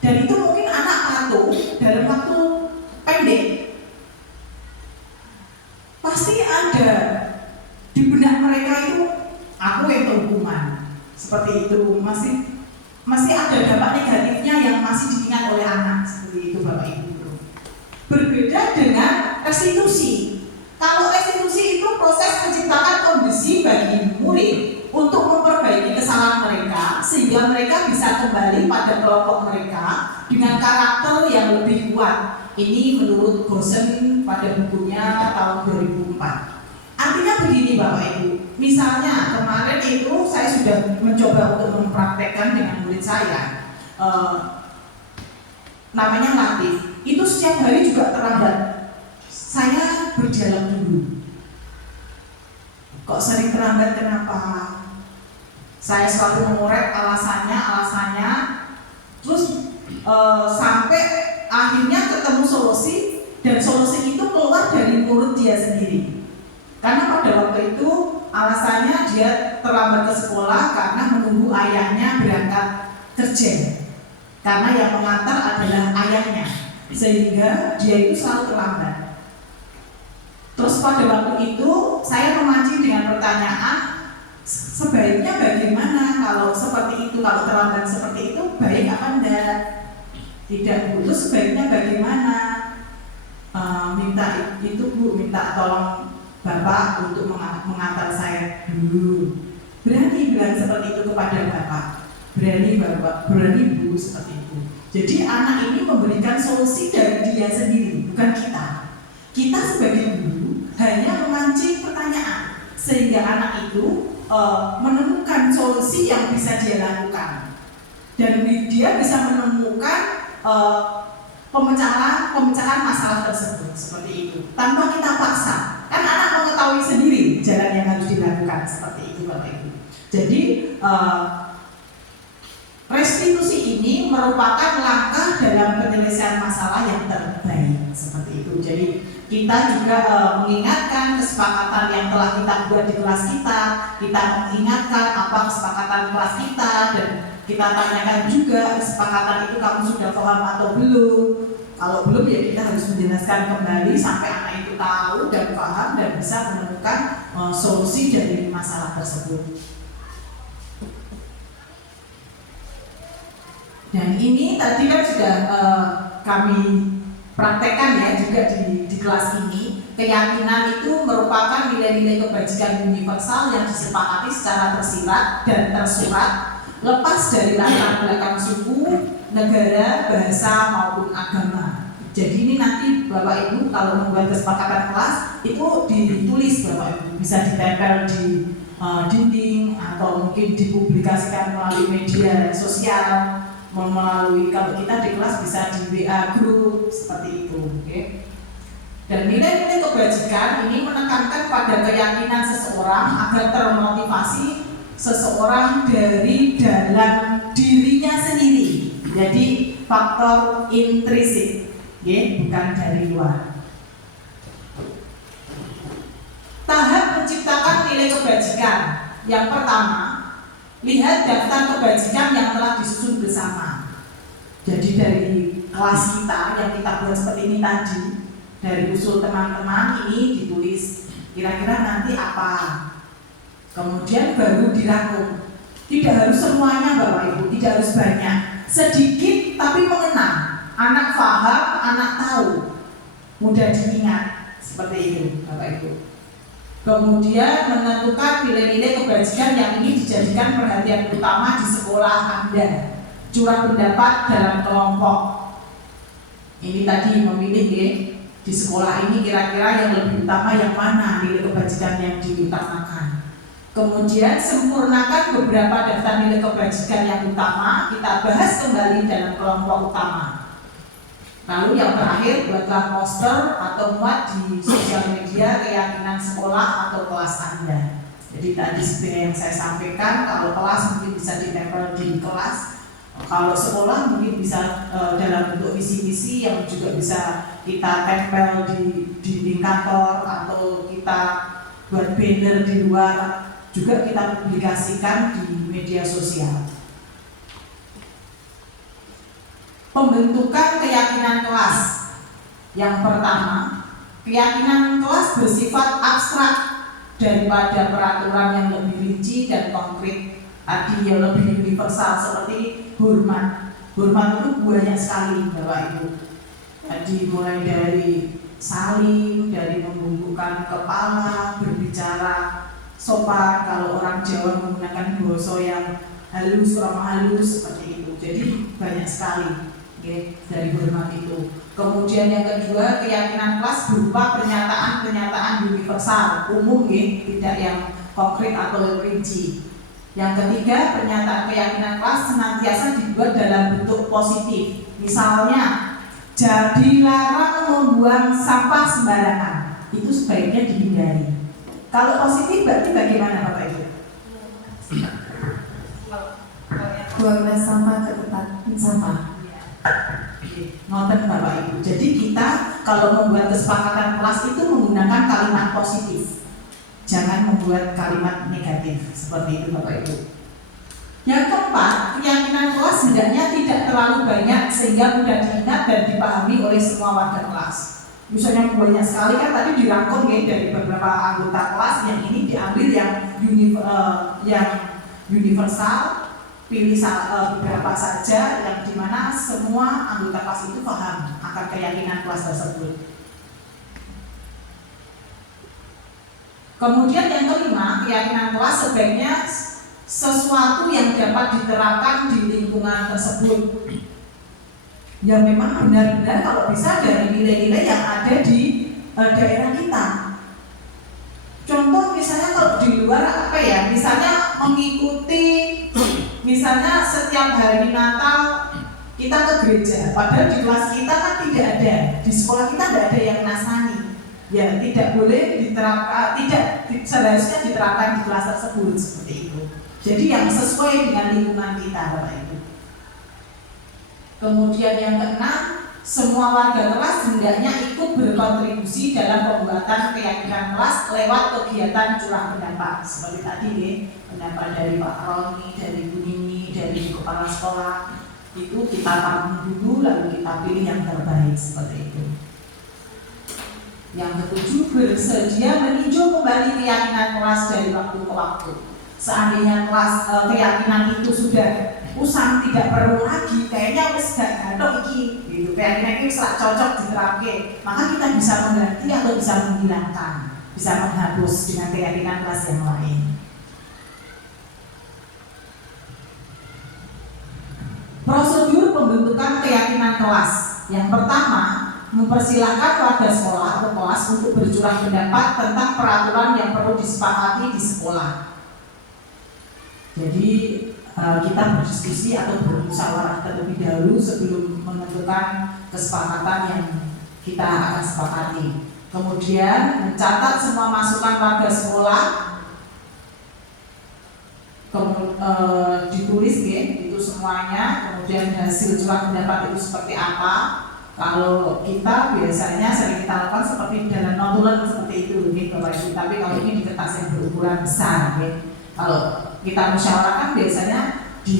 Dan itu mungkin anak patuh dalam waktu pendek. Pasti ada di benak mereka itu, aku yang terhukuman. Seperti itu, masih ada dampak negatifnya yang masih diingat oleh anak. Seperti itu Bapak Ibu. Berbeda dengan restitusi. Kalau restitusi itu proses menciptakan kondisi bagi murid untuk memperbaiki kesalahan mereka sehingga mereka bisa kembali pada kelompok mereka dengan karakter yang lebih kuat. Ini menurut Gosen pada bukunya tahun 2004. Artinya begini Bapak Ibu, misalnya kemarin itu saya sudah mencoba untuk mempraktekkan dengan murid saya, namanya Latif. Itu setiap hari juga terlambat. Saya berdialog dulu. Kok sering terlambat, kenapa? Saya selalu mengorek alasannya, terus sampai akhirnya ketemu solusi, dan solusi itu keluar dari mulut dia sendiri. Karena pada waktu itu alasannya dia terlambat ke sekolah karena menunggu ayahnya berangkat kerja. Karena yang mengantar adalah ayahnya, sehingga dia itu selalu terlambat. Terus pada waktu itu saya memancing dengan pertanyaan, sebaiknya bagaimana kalau seperti itu, kalau terlambat seperti itu baik apa enggak? Tidak putus, sebaiknya bagaimana? Minta itu Bu, minta tolong Bapak untuk mengantar saya dulu. Berani bilang seperti itu kepada Bapak. Berani Bapak, berani Bu, seperti itu. Jadi anak ini memberikan solusi dari dia sendiri, bukan kita. Kita sebagai guru hanya memancing pertanyaan sehingga anak itu menemukan solusi yang bisa dia lakukan, dan dia bisa menemukan pemecahan masalah tersebut seperti itu tanpa kita paksa. Kan anak mengetahui sendiri jalan yang harus dilakukan seperti itu Bapak Ibu. Jadi restitusi ini merupakan langkah dalam penyelesaian masalah yang terbaik seperti itu. Jadi kita juga mengingatkan kesepakatan yang telah kita buat di kelas kita mengingatkan apa kesepakatan kelas kita, dan kita tanyakan juga kesepakatan itu kamu sudah paham atau belum. Kalau belum ya kita harus menjelaskan kembali sampai anak itu tahu dan paham dan bisa menemukan solusi dari masalah tersebut. Dan ini tadi kan sudah kami praktekkan ya juga di kelas ini. Keyakinan itu merupakan nilai-nilai kebajikan universal yang disepakati secara tersirat dan tersurat, lepas dari latar belakang suku, negara, bahasa maupun agama. Jadi ini nanti Bapak Ibu kalau membuat kesepakatan kelas itu ditulis Bapak Ibu, bisa ditempel di dinding atau mungkin dipublikasikan melalui media sosial, melalui kalau kita di kelas bisa di WA group seperti itu, oke? Dan nilai-nilai kebajikan ini menekankan pada keyakinan seseorang agar termotivasi seseorang dari dalam dirinya sendiri. Jadi faktor intrinsik, bukan dari luar. Tahap menciptakan nilai kebajikan. Yang pertama, lihat daftar kebajikan yang telah disusun bersama. Jadi dari kelas kita yang kita buat seperti ini tadi, dari usul teman-teman ini ditulis kira-kira nanti apa. Kemudian baru dirangkum. Tidak harus semuanya Bapak Ibu, tidak harus banyak. Sedikit tapi mengena. Anak paham, anak tahu. Mudah diingat. Seperti itu Bapak Ibu. Kemudian menentukan nilai-nilai kebajikan yang ini dijadikan perhatian utama di sekolah Anda. Curah pendapat dalam kelompok. Ini tadi memilih di sekolah ini kira-kira yang lebih utama yang mana, nilai kebajikan yang diutamakan. Kemudian sempurnakan beberapa daftar nilai kebajikan yang utama, kita bahas kembali dalam kelompok utama. Lalu yang terakhir, buatlah poster atau muat di sosial media keyakinan sekolah atau kelas Anda. Jadi tadi seperti yang saya sampaikan, kalau kelas mungkin bisa ditempel di kelas, kalau sekolah mungkin bisa dalam bentuk visi-misi yang juga bisa kita tempel di dinding kantor atau kita buat banner di luar, juga kita publikasikan di media sosial. Pembentukan keyakinan kelas. Yang pertama, keyakinan kelas bersifat abstrak daripada peraturan yang lebih rinci dan konkret. Tadi yang lebih universal seperti hormat. Hormat itu banyak sekali Bapak Ibu. Tadi mulai dari saling, dari membungkukkan kepala, berbicara sopan, kalau orang Jawa menggunakan bahasa yang halus, ramah halus seperti itu. Jadi banyak sekali dari hormat itu. Kemudian yang kedua, keyakinan kelas berupa pernyataan-pernyataan universal, umum tidak yang konkret atau rinci. Yang ketiga, pernyataan keyakinan kelas senantiasa dibuat dalam bentuk positif. Misalnya, jadi larang membuang sampah sembarangan. Itu sebaiknya dihindari. Kalau positif berarti bagaimana Bapak Ibu? Buanglah sampah ke tempat sampah. Ngoten Bapak Ibu. Jadi kita kalau membuat kesepakatan kelas itu menggunakan kalimat positif. Jangan membuat kalimat negatif seperti itu Bapak Ibu. Yang keempat, keyakinan kelas hendaknya tidak terlalu banyak sehingga mudah diingat dan dipahami oleh semua warga kelas. Misalnya banyak sekali kan tadi dirangkum dari beberapa anggota kelas, yang ini diambil yang universal, pilih beberapa saja yang dimana semua anggota kelas itu paham akan keyakinan kelas tersebut. Kemudian yang kelima, keyakinan kelas sebaiknya sesuatu yang dapat diterapkan di lingkungan tersebut. Yang memang benar-benar kalau bisa dari nilai-nilai yang ada di daerah kita. Contoh misalnya kalau di luar misalnya mengikuti, misalnya setiap hari Natal kita ke gereja, padahal di kelas kita kan tidak ada, di sekolah kita tidak ada yang Nasrani. Ya tidak boleh diterapkan, seharusnya diterapkan di kelas tersebut seperti itu. Jadi yang sesuai dengan lingkungan kita Bapak Ibu. Kemudian yang keenam, semua warga kelas hendaknya ikut berkontribusi dalam pembuatan keyakinan kelas lewat kegiatan curah pendapat. Seperti tadi pendapat dari Pak Roni, dari Bu Nini, dari kepala sekolah, itu kita tampung dulu lalu kita pilih yang terbaik seperti itu. Yang ketujuh, bersedia meninjau kembali keyakinan kelas dari waktu ke waktu. seandainya kelas keyakinan itu sudah usang, tidak perlu lagi, kayaknya wis gak gantung iki gitu, keyakinan itu sangat cocok diterapkan, maka kita bisa mengganti atau bisa menghilangkan, bisa menghapus dengan keyakinan kelas yang lain. Prosedur pembentukan keyakinan kelas. Yang pertama, mempersilahkan warga sekolah atau kelas untuk bercurah pendapat tentang peraturan yang perlu disepakati di sekolah. Jadi kita berdiskusi atau bermusyawarah terlebih dahulu sebelum menentukan kesepakatan yang kita akan sepakati. Kemudian mencatat semua masukan warga sekolah, ditulis ya, itu semuanya. Kemudian hasil curah pendapat itu seperti apa. Kalau kita biasanya sering kita lakukan seperti dalam notulen seperti itu gitu Bapak Ibu. Tapi kalau ini di kertas yang berukuran besar ya. Kalau kita musyawarahkan biasanya di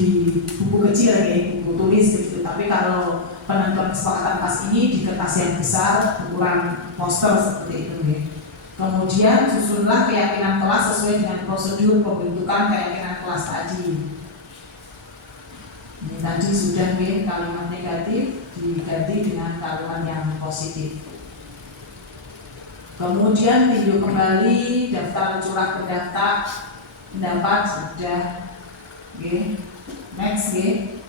buku kecil ya, buku tulis gitu. Tapi kalau penentuan kesepakatan kelas ini di kertas yang besar, ukuran poster seperti itu ya. Kemudian susunlah keyakinan kelas sesuai dengan prosedur pembentukan keyakinan kelas tadi. Ini tadi sudah ya, kalimat negatif diganti dengan kalimat yang positif. Kemudian tinjau kembali daftar curah pendapat sudah. Okay. Next ya.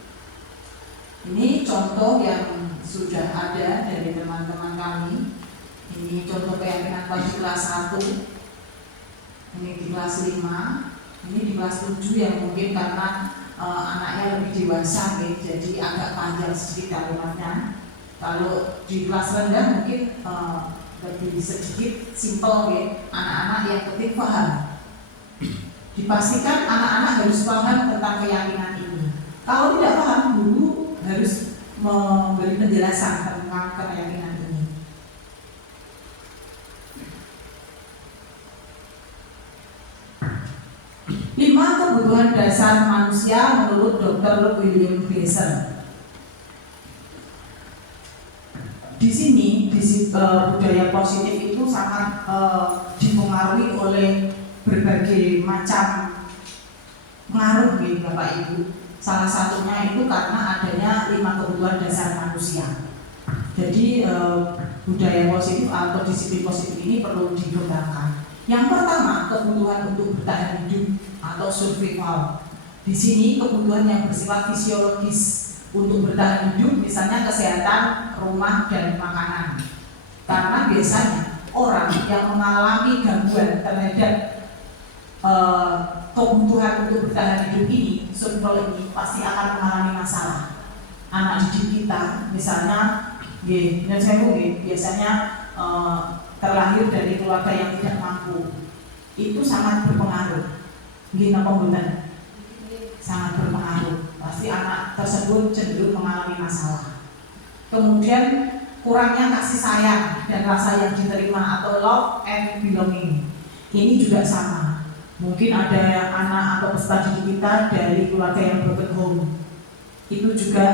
Ini contoh yang sudah ada dari teman-teman kami. Ini contoh keyakinan kelas di kelas 1. Ini di kelas 5. Ini di kelas 7 yang mungkin karena anaknya lebih dewasa ya, jadi agak panjang sedikit kalimatnya. Kalau di kelas rendah mungkin lebih sedikit simple ya, anak-anak yang penting paham. Dipastikan anak-anak harus paham tentang keyakinan ini. Kalau tidak paham, guru harus memberi penjelasan tentang keyakinan ini. 5 kebutuhan dasar manusia menurut Dr. William Glasser. Di sini budaya positif itu sangat dipengaruhi oleh berbagai macam pengaruh ya Bapak Ibu. Salah satunya itu karena adanya 5 kebutuhan dasar manusia. Jadi budaya positif atau disiplin positif ini perlu dikembangkan. Yang pertama, kebutuhan untuk bertahan hidup atau survival. Di sini kebutuhan yang bersifat fisiologis untuk bertahan hidup, misalnya kesehatan, rumah, dan makanan. Karena biasanya orang yang mengalami gangguan terhadap kebutuhan untuk bertahan hidup ini, survival ini pasti akan mengalami masalah. Anak didik kita, misalnya, biasanya terlahir dari keluarga yang tidak mampu, itu sangat berpengaruh. Gina pembunuhan sangat berpengaruh. Pasti anak tersebut cenderung mengalami masalah. Kemudian kurangnya kasih sayang dan rasa yang diterima atau love and belonging. Ini juga sama. Mungkin ada anak atau peserta didik kita dari keluarga yang broken home. Itu juga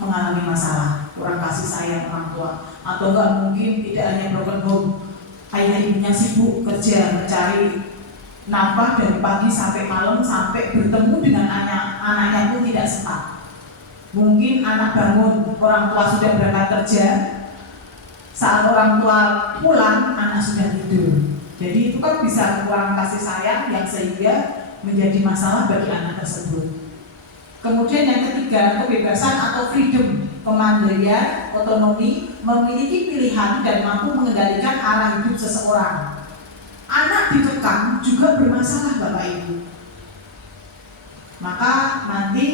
mengalami masalah, kurang kasih sayang orang tua. Atau enggak mungkin tidak hanya broken home, ayah ibunya sibuk kerja mencari nafkah dari pagi sampai malam, sampai bertemu dengan anaknya pun tidak sempat. Mungkin anak bangun, orang tua sudah berangkat kerja, saat orang tua pulang, anak sudah tidur. Jadi itu kan bisa kurang kasih sayang yang sehingga menjadi masalah bagi anak tersebut. Kemudian yang ketiga, kebebasan atau freedom, kemandirian, otonomi, memiliki pilihan dan mampu mengendalikan arah hidup seseorang. Anak dikekang juga bermasalah Bapak Ibu. Maka nanti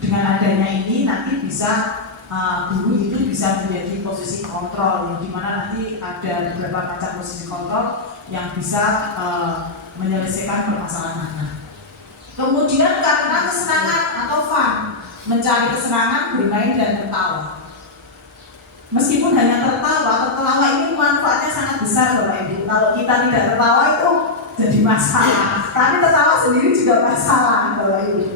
dengan adanya ini nanti bisa guru itu bisa menjadi posisi kontrol, yang dimana nanti ada beberapa macam posisi kontrol yang bisa menyelesaikan permasalahan anak. Kemudian karena kesenangan atau fun, mencari kesenangan, bermain dan tertawa. Meskipun hanya tertawa ini manfaatnya sangat besar Bapak Ibu. Kalau kita tidak tertawa itu jadi masalah. Tapi tertawa sendiri juga masalah Bapak Ibu.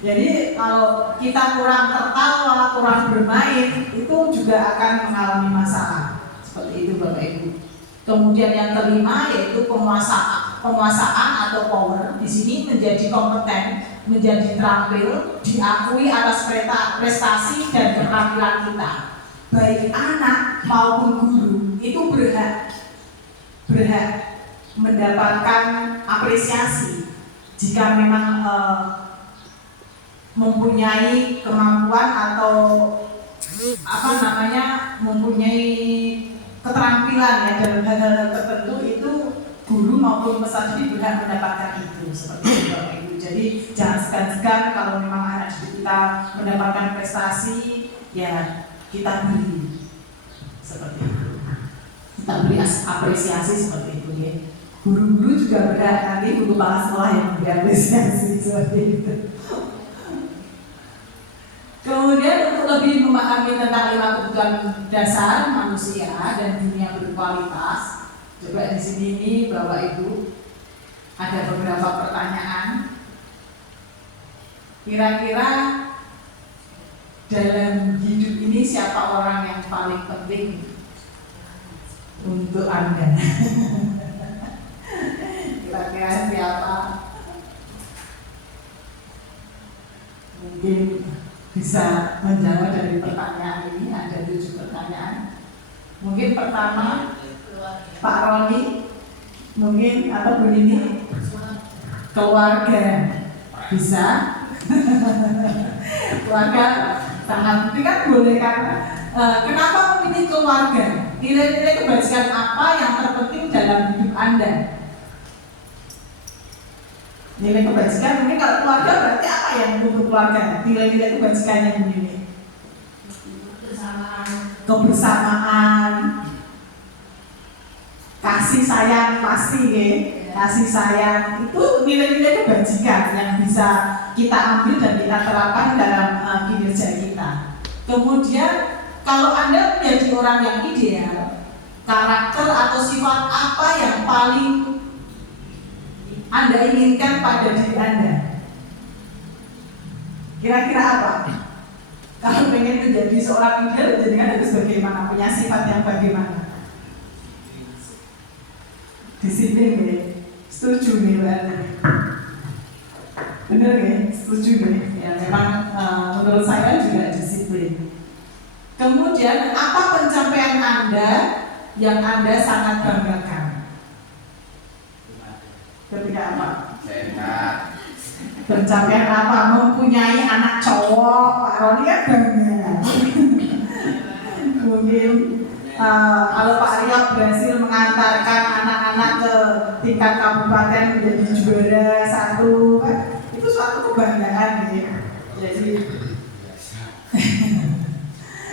Jadi kalau kita kurang tertawa, kurang bermain, itu juga akan mengalami masalah. Seperti itu Bapak Ibu. Kemudian yang kelima yaitu penguasaan penguasaan atau power di sini menjadi kompeten, menjadi terampil, diakui atas prestasi dan keterampilan kita. Baik anak maupun guru itu berhak mendapatkan apresiasi jika memang mempunyai kemampuan atau mempunyai keterampilan ya dalam hal-hal tertentu, itu guru maupun peserta didik berhak mendapatkan itu, seperti itu Bapak Ibu. Jadi jangan segan-segan kalau memang anak didik kita mendapatkan prestasi, ya kita beri seperti itu, kita beri apresiasi seperti itu ya. Guru-guru juga berhak, nanti guru kepala sekolah yang memberi apresiasi seperti itu. Kemudian untuk lebih memahami tentang 5 kebutuhan dasar manusia dan dunia berkualitas, coba di sini nih Bapak Ibu ada beberapa pertanyaan. Kira-kira dalam hidup ini siapa orang yang paling penting untuk Anda? Kira-kira siapa? Mungkin bisa menjawab dari pertanyaan ini. Ada 7 pertanyaan. Mungkin pertama Pak Roni, mungkin atau Bu Nini, keluarga bisa. Keluarga sangat penting kan, boleh kan? Kenapa memilih keluarga? Nilai-nilai kebajikan apa yang terpenting dalam hidup Anda? Nilai kebajikan mungkin kalau keluarga berarti apa yang untuk keluarga? Nilai-nilai kebajikannya begini. Kebersamaan, kasih sayang pasti ya. Kasih sayang itu nilai-nilai kebajikan yang bisa kita ambil dan kita terapkan dalam kinerja kita. Kemudian kalau Anda menjadi orang yang ideal, karakter atau sifat apa yang paling Anda inginkan pada diri Anda? Kira-kira apa? Kalau pengen menjadi seorang ideal, jadi kan harus bagaimana? Punya sifat yang bagaimana? Disiplin ya? Setuju nih Mbak? Bener ya? Setuju nih? Ya memang menurut saya juga disiplin. Kemudian apa pencapaian Anda yang Anda sangat banggakan? Ketika apa? Pencapaian apa? Mempunyai anak cowok, Pak Roni kan bangga. Mungkin kalau Pak Rio berhasil mengantarkan anak-anak ke tingkat kabupaten menjadi juara 1, kan? Itu suatu kebanggaan ya. Jadi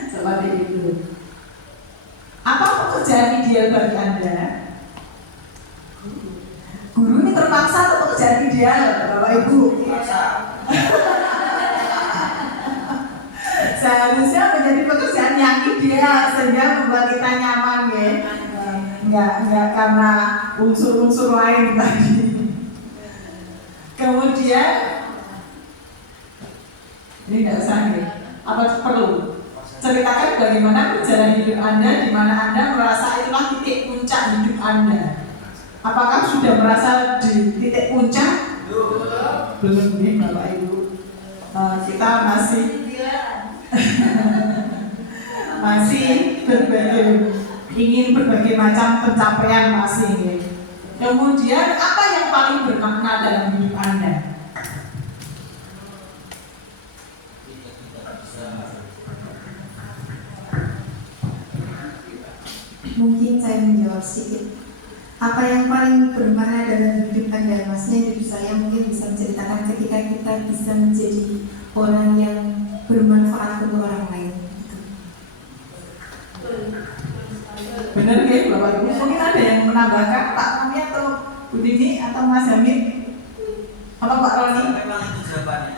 seperti itu. Apa pekerjaan ideal bagi Anda? Guru ini terpaksa atau pekerjaan ideal, Bapak Ibu? Seharusnya menjadi pekerjaan yang ideal sehingga membuat kita nyaman ya. Enggak karena unsur-unsur lain tadi. Kemudian ini enggak usah ya. Apa perlu? Ceritakan bagaimana perjalanan hidup Anda di mana Anda merasa itulah titik puncak hidup Anda. Apakah sudah merasa di titik puncak? Belum nih Bapak Ibu. Kita masih ingin berbagai macam pencapaian masih. Kemudian apa yang paling bermakna dalam hidup Anda? Mungkin saya menjawab sedikit. Apa yang paling bermakna dalam hidup Anda? Maksudnya hidup saya mungkin bisa menceritakan ketika kita bisa menjadi orang yang bermanfaat untuk orang lain. Benar ya Bapak Ibu? Mungkin ada yang menambahkan, Pak Roni atau Bu Dini atau Mas Hamid? Apa Pak Roni? Memang itu jawabannya.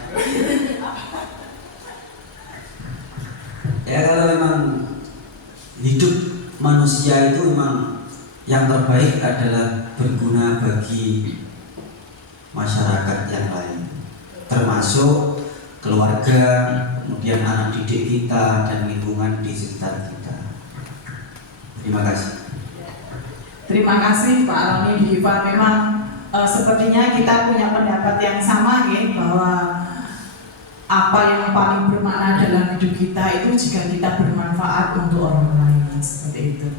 Ya kalau memang hidup manusia itu memang yang terbaik adalah berguna bagi masyarakat yang lain, termasuk keluarga, kemudian anak didik kita dan lingkungan di sekitar kita. Terima kasih. Terima kasih Pak Roni Ivan. Memang sepertinya kita punya pendapat yang sama ya, bahwa apa yang paling bermakna dalam hidup kita itu jika kita bermanfaat untuk orang lain, seperti itu.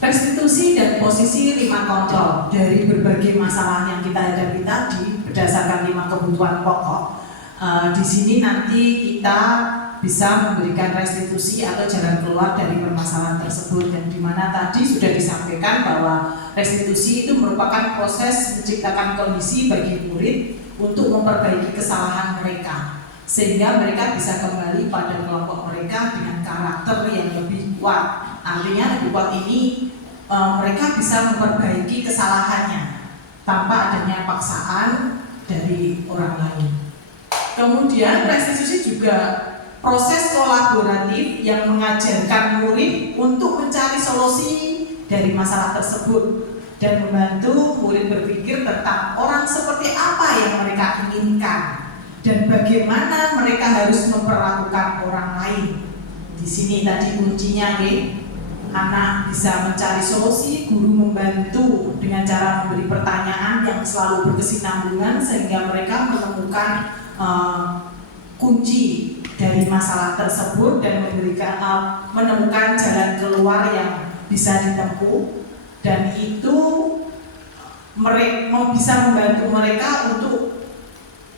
Restitusi dan posisi 5 kontrol dari berbagai masalah yang kita hadapi tadi berdasarkan 5 kebutuhan pokok. Di sini nanti kita bisa memberikan restitusi atau jalan keluar dari permasalahan tersebut, dan di mana tadi sudah disampaikan bahwa restitusi itu merupakan proses menciptakan kondisi bagi murid untuk memperbaiki kesalahan mereka sehingga mereka bisa kembali pada kelompok mereka dengan karakter yang lebih kuat. Artinya lebih kuat ini mereka bisa memperbaiki kesalahannya tanpa adanya paksaan dari orang lain. Kemudian restitusi juga proses kolaboratif yang mengajarkan murid untuk mencari solusi dari masalah tersebut dan membantu murid berpikir tentang orang seperti apa yang mereka inginkan dan bagaimana mereka harus memperlakukan orang lain. Di sini tadi kuncinya anak bisa mencari solusi, guru membantu dengan cara memberi pertanyaan yang selalu berkesinambungan sehingga mereka menemukan kunci dari masalah tersebut dan menemukan jalan keluar yang bisa ditempuh, dan itu bisa membantu mereka untuk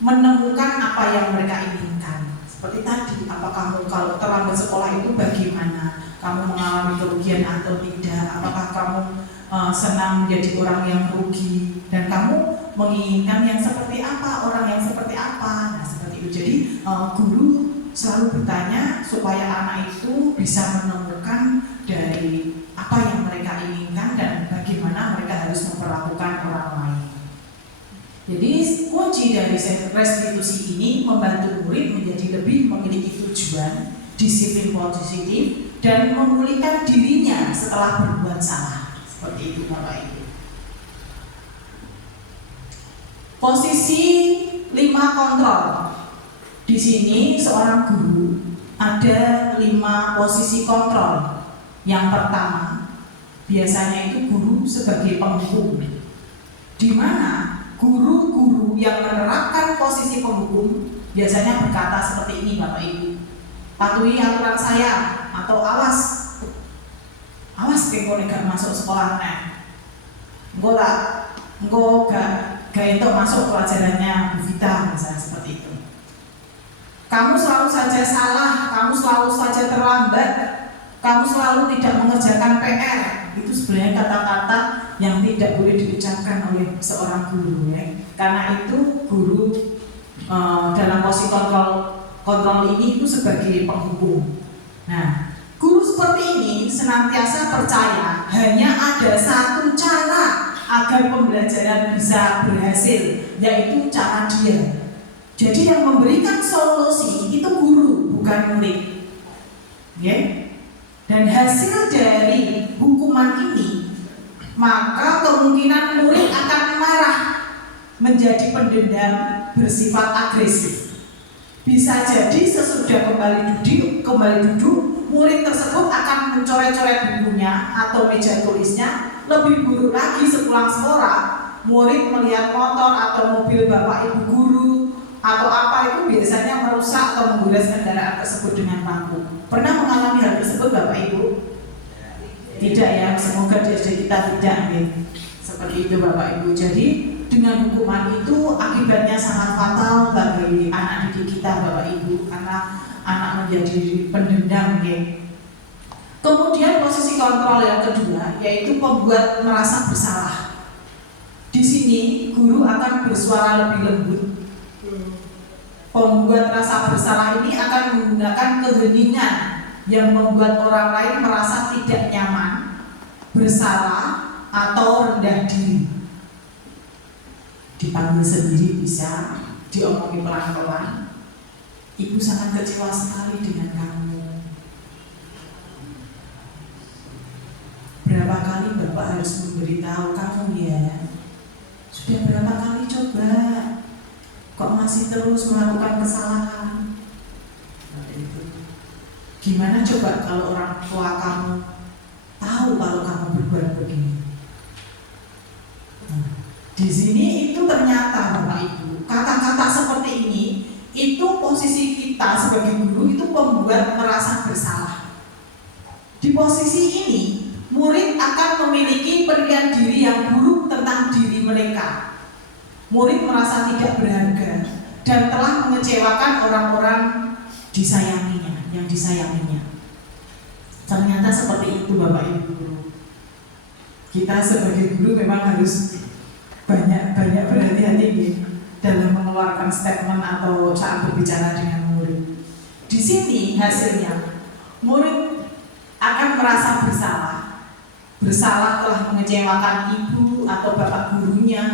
menemukan apa yang mereka inginkan. Seperti tadi, apa kamu kalau terlambat sekolah itu bagaimana? Kamu mengalami kerugian atau tidak? Apakah kamu senang menjadi orang yang rugi? Dan kamu menginginkan yang seperti apa, orang yang seperti apa? Nah, seperti itu. Jadi guru selalu bertanya supaya anak itu bisa menemukan dari apa yang mereka inginkan dan bagaimana mereka harus memperlakukan orang lain. Jadi kunci dari restitusi ini membantu murid menjadi lebih memiliki tujuan, disiplin positif, dan memulihkan dirinya setelah berbuat salah. Seperti itu Bapak Ibu. Posisi 5 kontrol. Di sini seorang guru ada 5 posisi kontrol. Yang pertama, biasanya itu guru sebagai penghukum, di mana guru-guru yang menerapkan posisi penghukum biasanya berkata seperti ini Bapak Ibu, patuhi aturan saya, atau awas kengko gak masuk sekolah engko gak itu masuk pelajarannya Bu Vita, misalnya seperti itu. Kamu selalu saja salah, kamu selalu saja terlambat, kamu selalu tidak mengerjakan PR. Itu sebenarnya kata-kata yang tidak boleh diucapkan oleh seorang guru ya. Karena itu guru dalam posisi kontrol ini itu sebagai penghukum. Nah, guru seperti ini senantiasa percaya hanya ada satu cara agar pembelajaran bisa berhasil, yaitu cara dia. Jadi yang memberikan solusi itu guru, bukan murid. Okay? Dan hasil dari hukuman ini, maka kemungkinan murid akan marah, menjadi pendendam, bersifat agresif. Bisa jadi sesudah kembali duduk, murid tersebut akan mencoret-coret bukunya atau meja tulisnya. Lebih buruk lagi sepulang sekolah, murid melihat motor atau mobil bapak ibu guru atau apa itu biasanya merusak atau menggores kendaraan tersebut dengan paku. Pernah mengalami hal tersebut Bapak Ibu? Tidak ya, semoga diri kita tidak ya. Seperti itu Bapak Ibu. Jadi dengan hukuman itu akibatnya sangat fatal bagi anak didik kita Bapak Ibu, karena anak menjadi pendendam ya. Kemudian posisi kontrol yang kedua yaitu pembuat merasa bersalah. Di sini guru akan bersuara lebih lembut. Pembuat rasa bersalah ini akan menggunakan keheningan yang membuat orang lain merasa tidak nyaman, bersalah, atau rendah diri. Dipanggil sendiri bisa, diomongi pelan-pelan. Ibu sangat kecewa sekali dengan kamu. Berapa kali Bapak harus memberitahu kamu ya? Sudah berapa kali coba? Kok masih terus melakukan kesalahan? Gimana coba kalau orang tua kamu tahu kalau kamu berbuat begini? Di sini itu ternyata Bapak Ibu, kata-kata seperti ini itu posisi kita sebagai guru itu membuat merasa bersalah. Di posisi ini, murid akan memiliki penilaian diri yang buruk tentang diri mereka. Murid merasa tidak berharga dan telah mengecewakan orang-orang disayanginya, yang disayanginya. Ternyata seperti itu Bapak Ibu guru. Kita sebagai guru memang harus banyak berhati-hati dalam mengeluarkan statement atau saat berbicara dengan murid. Di sini hasilnya murid akan merasa bersalah telah mengecewakan ibu atau bapak gurunya.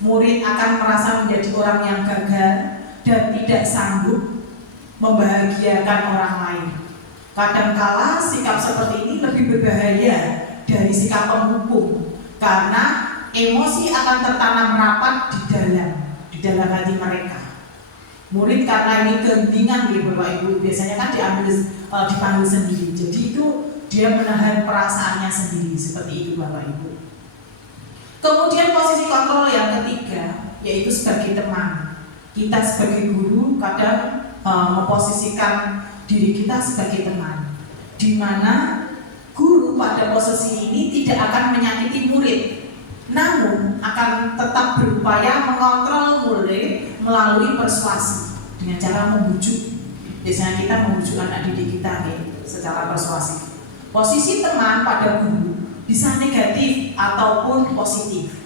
Murid akan merasa menjadi orang yang gagal dan tidak sanggup membahagiakan orang lain. Kadangkala sikap seperti ini lebih berbahaya dari sikap penghukum karena emosi akan tertanam rapat di dalam hati mereka. Murid karena ini kehendingan gitu Bapak Ibu, biasanya kan dipanggil sendiri. Jadi itu dia menahan perasaannya sendiri, seperti itu Bapak Ibu. Kemudian posisi kontrol yang ketiga, yaitu sebagai teman. Kita sebagai guru kadang memposisikan diri kita sebagai teman, di mana guru pada posisi ini tidak akan menyakiti murid, namun akan tetap berupaya mengontrol murid melalui persuasi dengan cara membujuk. Biasanya kita membujuk anak didik kita secara persuasif. Posisi teman pada guru bisa negatif ataupun positif.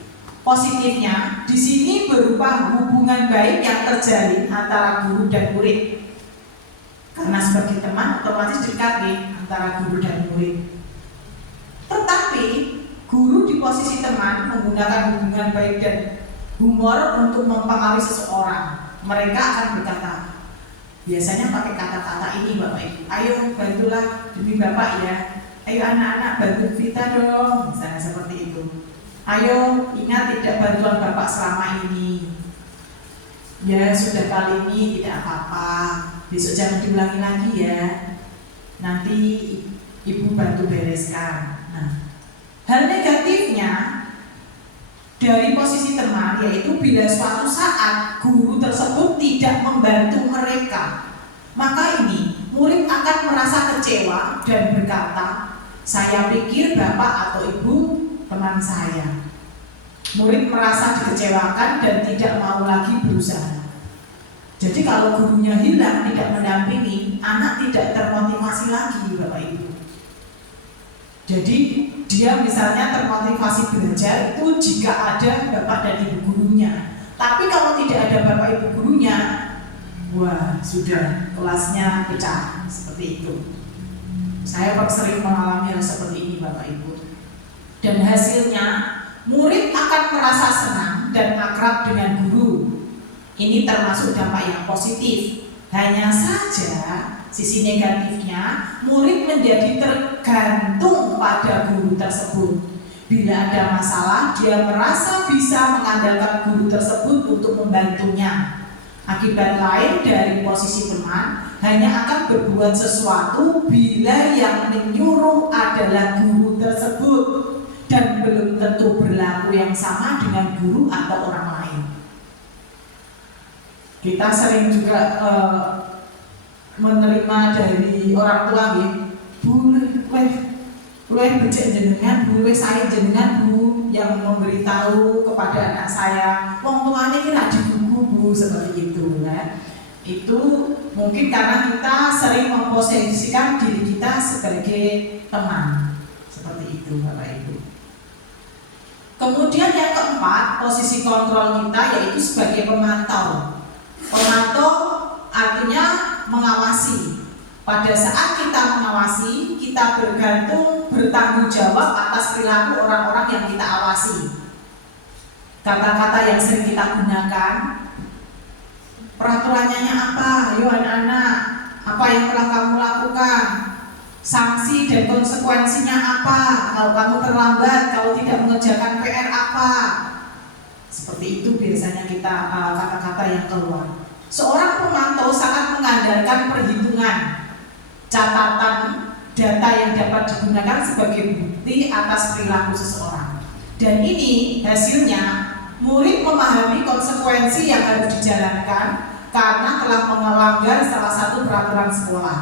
Positifnya di sini berupa hubungan baik yang terjalin antara guru dan murid. Karena sebagai teman otomatis dekat antara guru dan murid. Tetapi guru di posisi teman menggunakan hubungan baik dan humor untuk mempengaruhi seseorang. Mereka akan berkata, biasanya pakai kata-kata ini Bapak Ibu. Ayo bantulah demi Bapak ya. Ayo anak-anak bantu Vita dong. Misalnya seperti itu. Ayo ingat tidak bantuan Bapak selama ini. Ya sudah kali ini tidak apa-apa. Besok jangan diulangi lagi ya. Nanti Ibu bantu bereskan. Nah, hal negatifnya dari posisi teman yaitu bila suatu saat guru tersebut tidak membantu mereka, maka ini murid akan merasa kecewa dan berkata, saya pikir Bapak atau Ibu teman saya. Murid merasa dikecewakan dan tidak mau lagi berusaha. Jadi kalau gurunya hilang, tidak mendampingi, anak tidak termotivasi lagi Bapak Ibu. Jadi dia misalnya termotivasi belajar itu jika ada bapak dan ibu gurunya. Tapi kalau tidak ada bapak ibu gurunya, wah sudah kelasnya pecah seperti itu. Saya sering mengalami hal seperti ini Bapak Ibu. Dan hasilnya murid akan merasa senang dan akrab dengan guru. Ini termasuk dampak yang positif. Hanya saja sisi negatifnya, murid menjadi tergantung pada guru tersebut. Bila ada masalah, dia merasa bisa mengandalkan guru tersebut untuk membantunya. Akibat lain dari posisi teman, hanya akan berbuat sesuatu bila yang menyuruh adalah guru tersebut dan belum tentu berlaku yang sama dengan guru atau orang lain. Kita sering juga menerima dari orang tua boleh becek jenengan, boleh saya jenengan Bu yang memberitahu kepada anak saya, wong tuane iki lak dibuku Bu, seperti itu ya. Itu mungkin karena kita sering memposisikan diri kita sebagai teman. Seperti itu Bapak Ibu. Kemudian yang keempat, posisi kontrol kita yaitu sebagai pemantau. Pemantau artinya mengawasi. Pada saat kita mengawasi, kita bertanggung jawab atas perilaku orang-orang yang kita awasi. Kata-kata yang sering kita gunakan, peraturannya apa? Ayo anak-anak, apa yang telah kamu lakukan? Sanksi dan konsekuensinya apa? Kalau kamu terlambat, kalau tidak mengerjakan PR apa? Seperti itu biasanya kita kata-kata yang keluar. Seorang pemantau sangat mengandalkan perhitungan, catatan, data yang dapat digunakan sebagai bukti atas perilaku seseorang. Dan ini hasilnya murid memahami konsekuensi yang harus dijalankan karena telah melanggar salah satu peraturan sekolah.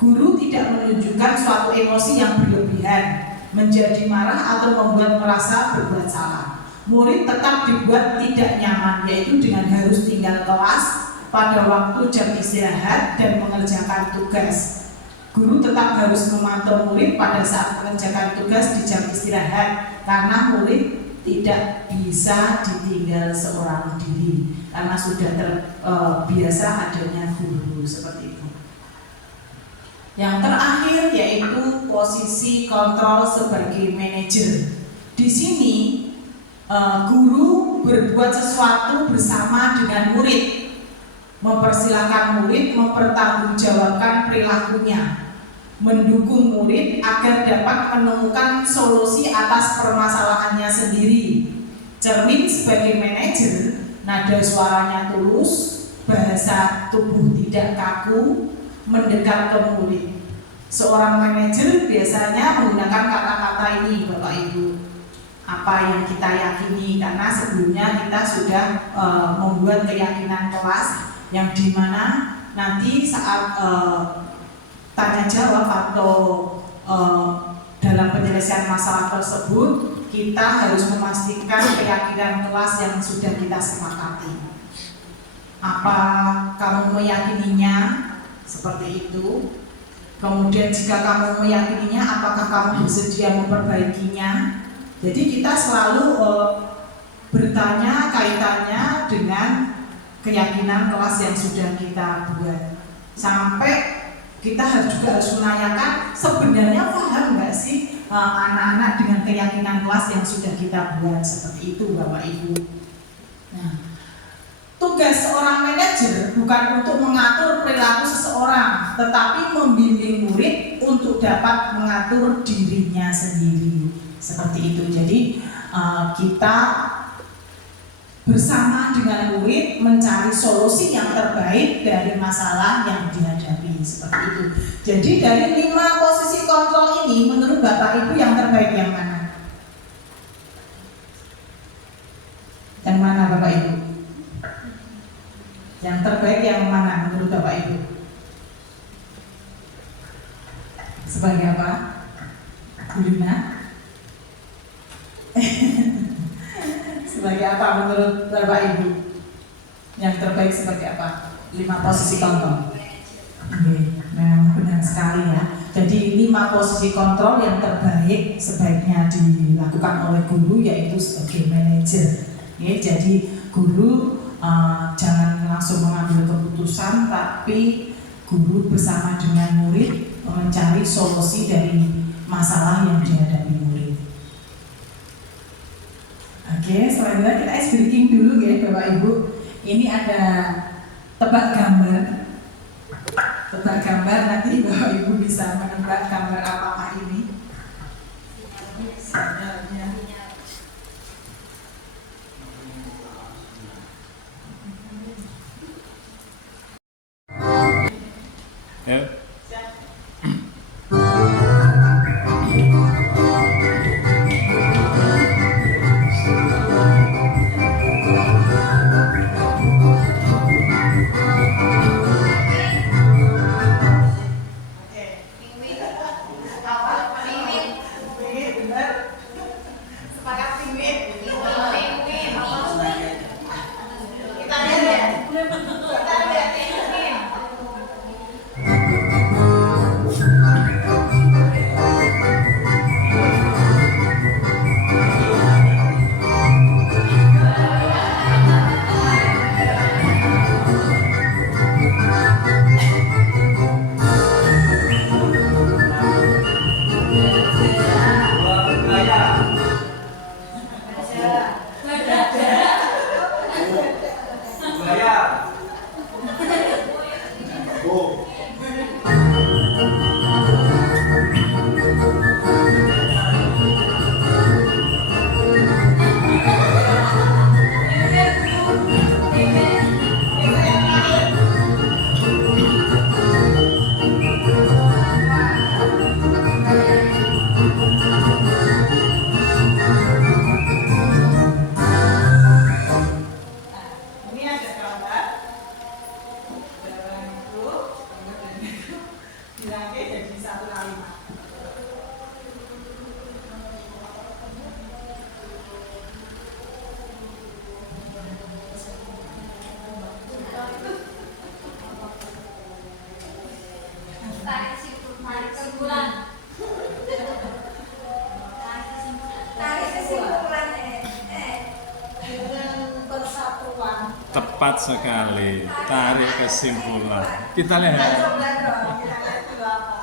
Guru tidak menunjukkan suatu emosi yang berlebihan, menjadi marah atau membuat merasa berbuat salah. Murid tetap dibuat tidak nyaman, yaitu dengan harus tinggal kelas pada waktu jam istirahat dan mengerjakan tugas. Guru tetap harus memantau murid pada saat mengerjakan tugas di jam istirahat, karena murid tidak bisa ditinggal seorang diri karena sudah terbiasa adanya guru seperti itu. Yang terakhir yaitu posisi kontrol sebagai manajer. Di sini guru berbuat sesuatu bersama dengan murid, mempersilahkan murid mempertanggungjawabkan perilakunya, mendukung murid agar dapat menemukan solusi atas permasalahannya sendiri. Cermin sebagai manajer, nada suaranya tulus, bahasa tubuh tidak kaku, mendekat ke murid. Seorang manajer biasanya menggunakan kata-kata ini, Bapak Ibu. Apa yang kita yakini, karena sebelumnya kita sudah membuat keyakinan kelas yang dimana nanti saat tanya jawab atau dalam penyelesaian masalah tersebut kita harus memastikan keyakinan kelas yang sudah kita sepakati. Apa kamu meyakininya? Seperti itu. Kemudian jika kamu meyakininya, apakah kamu bersedia memperbaikinya? Jadi kita selalu bertanya kaitannya dengan keyakinan kelas yang sudah kita buat. Sampai kita juga harus menanyakan sebenarnya paham nggak sih anak-anak dengan keyakinan kelas yang sudah kita buat, seperti itu Bapak Ibu. Nah, tugas seorang manajer bukan untuk mengatur perilaku seseorang, tetapi membimbing murid untuk dapat mengatur dirinya sendiri, seperti itu. Jadi kita bersama dengan murid mencari solusi yang terbaik dari masalah yang dihadapi, seperti itu. Jadi dari 5 posisi kontrol ini, menurut Bapak Ibu yang terbaik yang mana? Yang mana Bapak Ibu? Yang terbaik yang mana menurut Bapak Ibu? Sebagai apa? Kulina? Sebagai apa menurut Bapak Ibu? Yang terbaik sebagai apa? 5 posisi kontrol. Nah, benar sekali ya. Jadi 5 posisi kontrol yang terbaik sebaiknya dilakukan oleh guru yaitu sebagai manajer. Ya, jadi guru jangan langsung mengambil keputusan, tapi guru bersama dengan murid mencari solusi dari masalah yang dihadapi murid. Oke, selanjutnya kita ice breaking dulu ya Bapak Ibu. Ini ada tebak gambar. Tebak gambar, nanti Bapak Ibu bisa menebak gambar apakah ini. Sinyalnya. tarik kesimpulan. Dengan persatuan. Tepat sekali. Tarik kesimpulan. Kita lihat. Coba dong, kita lihat dulu apa.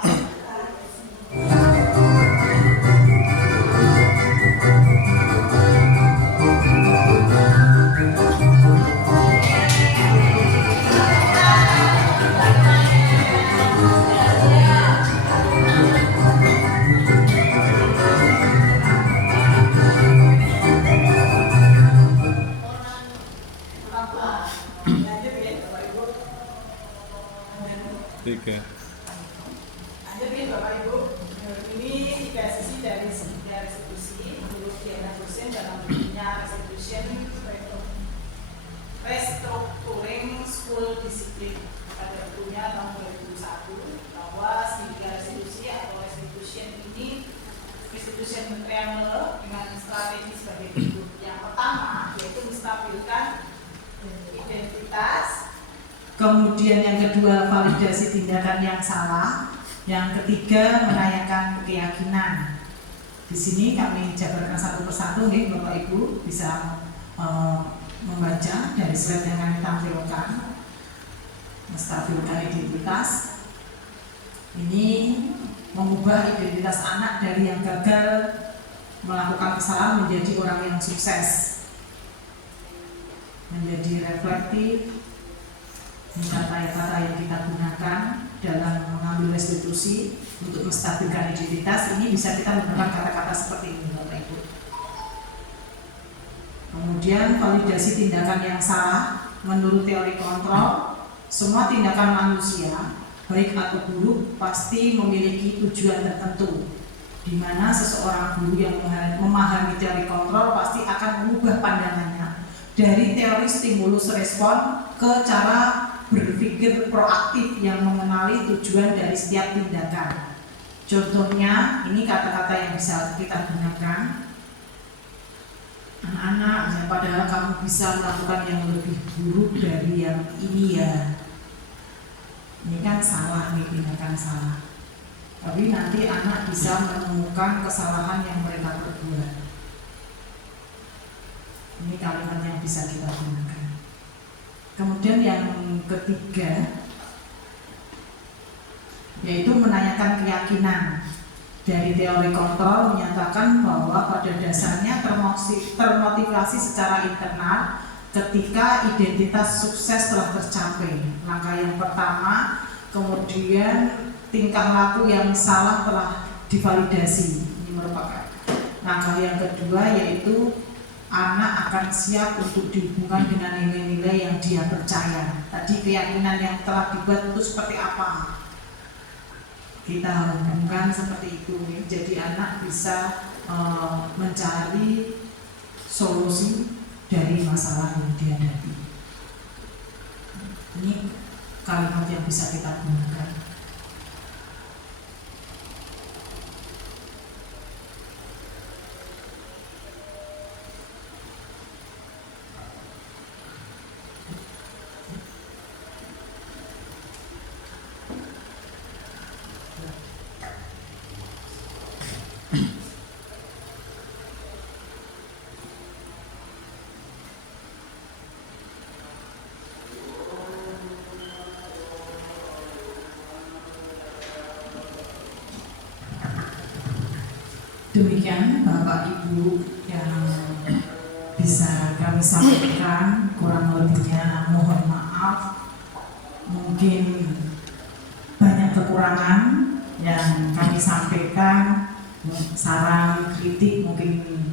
Tiga. Lanjut ya Bapak Ibu, ini tiga sisi dari restitusi. Menurut Diana dosen dalam bukunya Restructuring School Discipline pada bukunya tahun 2001, bahwa tiga restitusi atau restitution ini restitution triangle dengan strategi sebagai berikut. Yang pertama yaitu menstabilkan identitas. Kemudian yang kedua, validasi tindakan yang salah. Yang ketiga, menanyakan keyakinan. Di sini kami jabarkan satu persatu, nih Bapak Ibu bisa membaca dari slide yang kami tampilkan. Menstabilkan identitas. Ini mengubah identitas anak dari yang gagal melakukan kesalahan menjadi orang yang sukses. Menjadi reflektif. Kata-kata yang kita gunakan dalam mengambil restitusi untuk menstabilkan identitas ini bisa kita menggunakan kata-kata seperti ini Bapak Ibu. Kemudian validasi tindakan yang salah. Menurut teori kontrol, semua tindakan manusia baik atau buruk pasti memiliki tujuan tertentu, di mana seseorang guru yang memahami teori kontrol pasti akan mengubah pandangannya dari teori stimulus respon ke cara berpikir proaktif yang mengenali tujuan dari setiap tindakan. Contohnya, ini kata-kata yang bisa kita gunakan. Anak-anak, padahal kamu bisa melakukan yang lebih buruk dari yang ini ya. Ini kan salah nih, tindakan salah. Tapi nanti anak bisa menemukan kesalahan yang mereka perbuat. Ini kalimat yang bisa kita gunakan. Kemudian yang ketiga yaitu menanyakan keyakinan. Dari teori kontrol menyatakan bahwa pada dasarnya termotivasi secara internal ketika identitas sukses telah tercapai. Langkah yang pertama, kemudian tingkah laku yang salah telah divalidasi. Ini merupakan langkah yang kedua, yaitu anak akan siap untuk dihubungkan dengan nilai-nilai yang dia percaya. Tadi keyakinan yang telah dibuat itu seperti apa? Kita hubungkan seperti itu. Jadi anak bisa mencari solusi dari masalah yang dihadapi. Ini kalimat yang bisa kita gunakan. Demikian Bapak Ibu yang bisa kami sampaikan, kurang lebihnya mohon maaf. Mungkin banyak kekurangan yang kami sampaikan, saran, kritik mungkin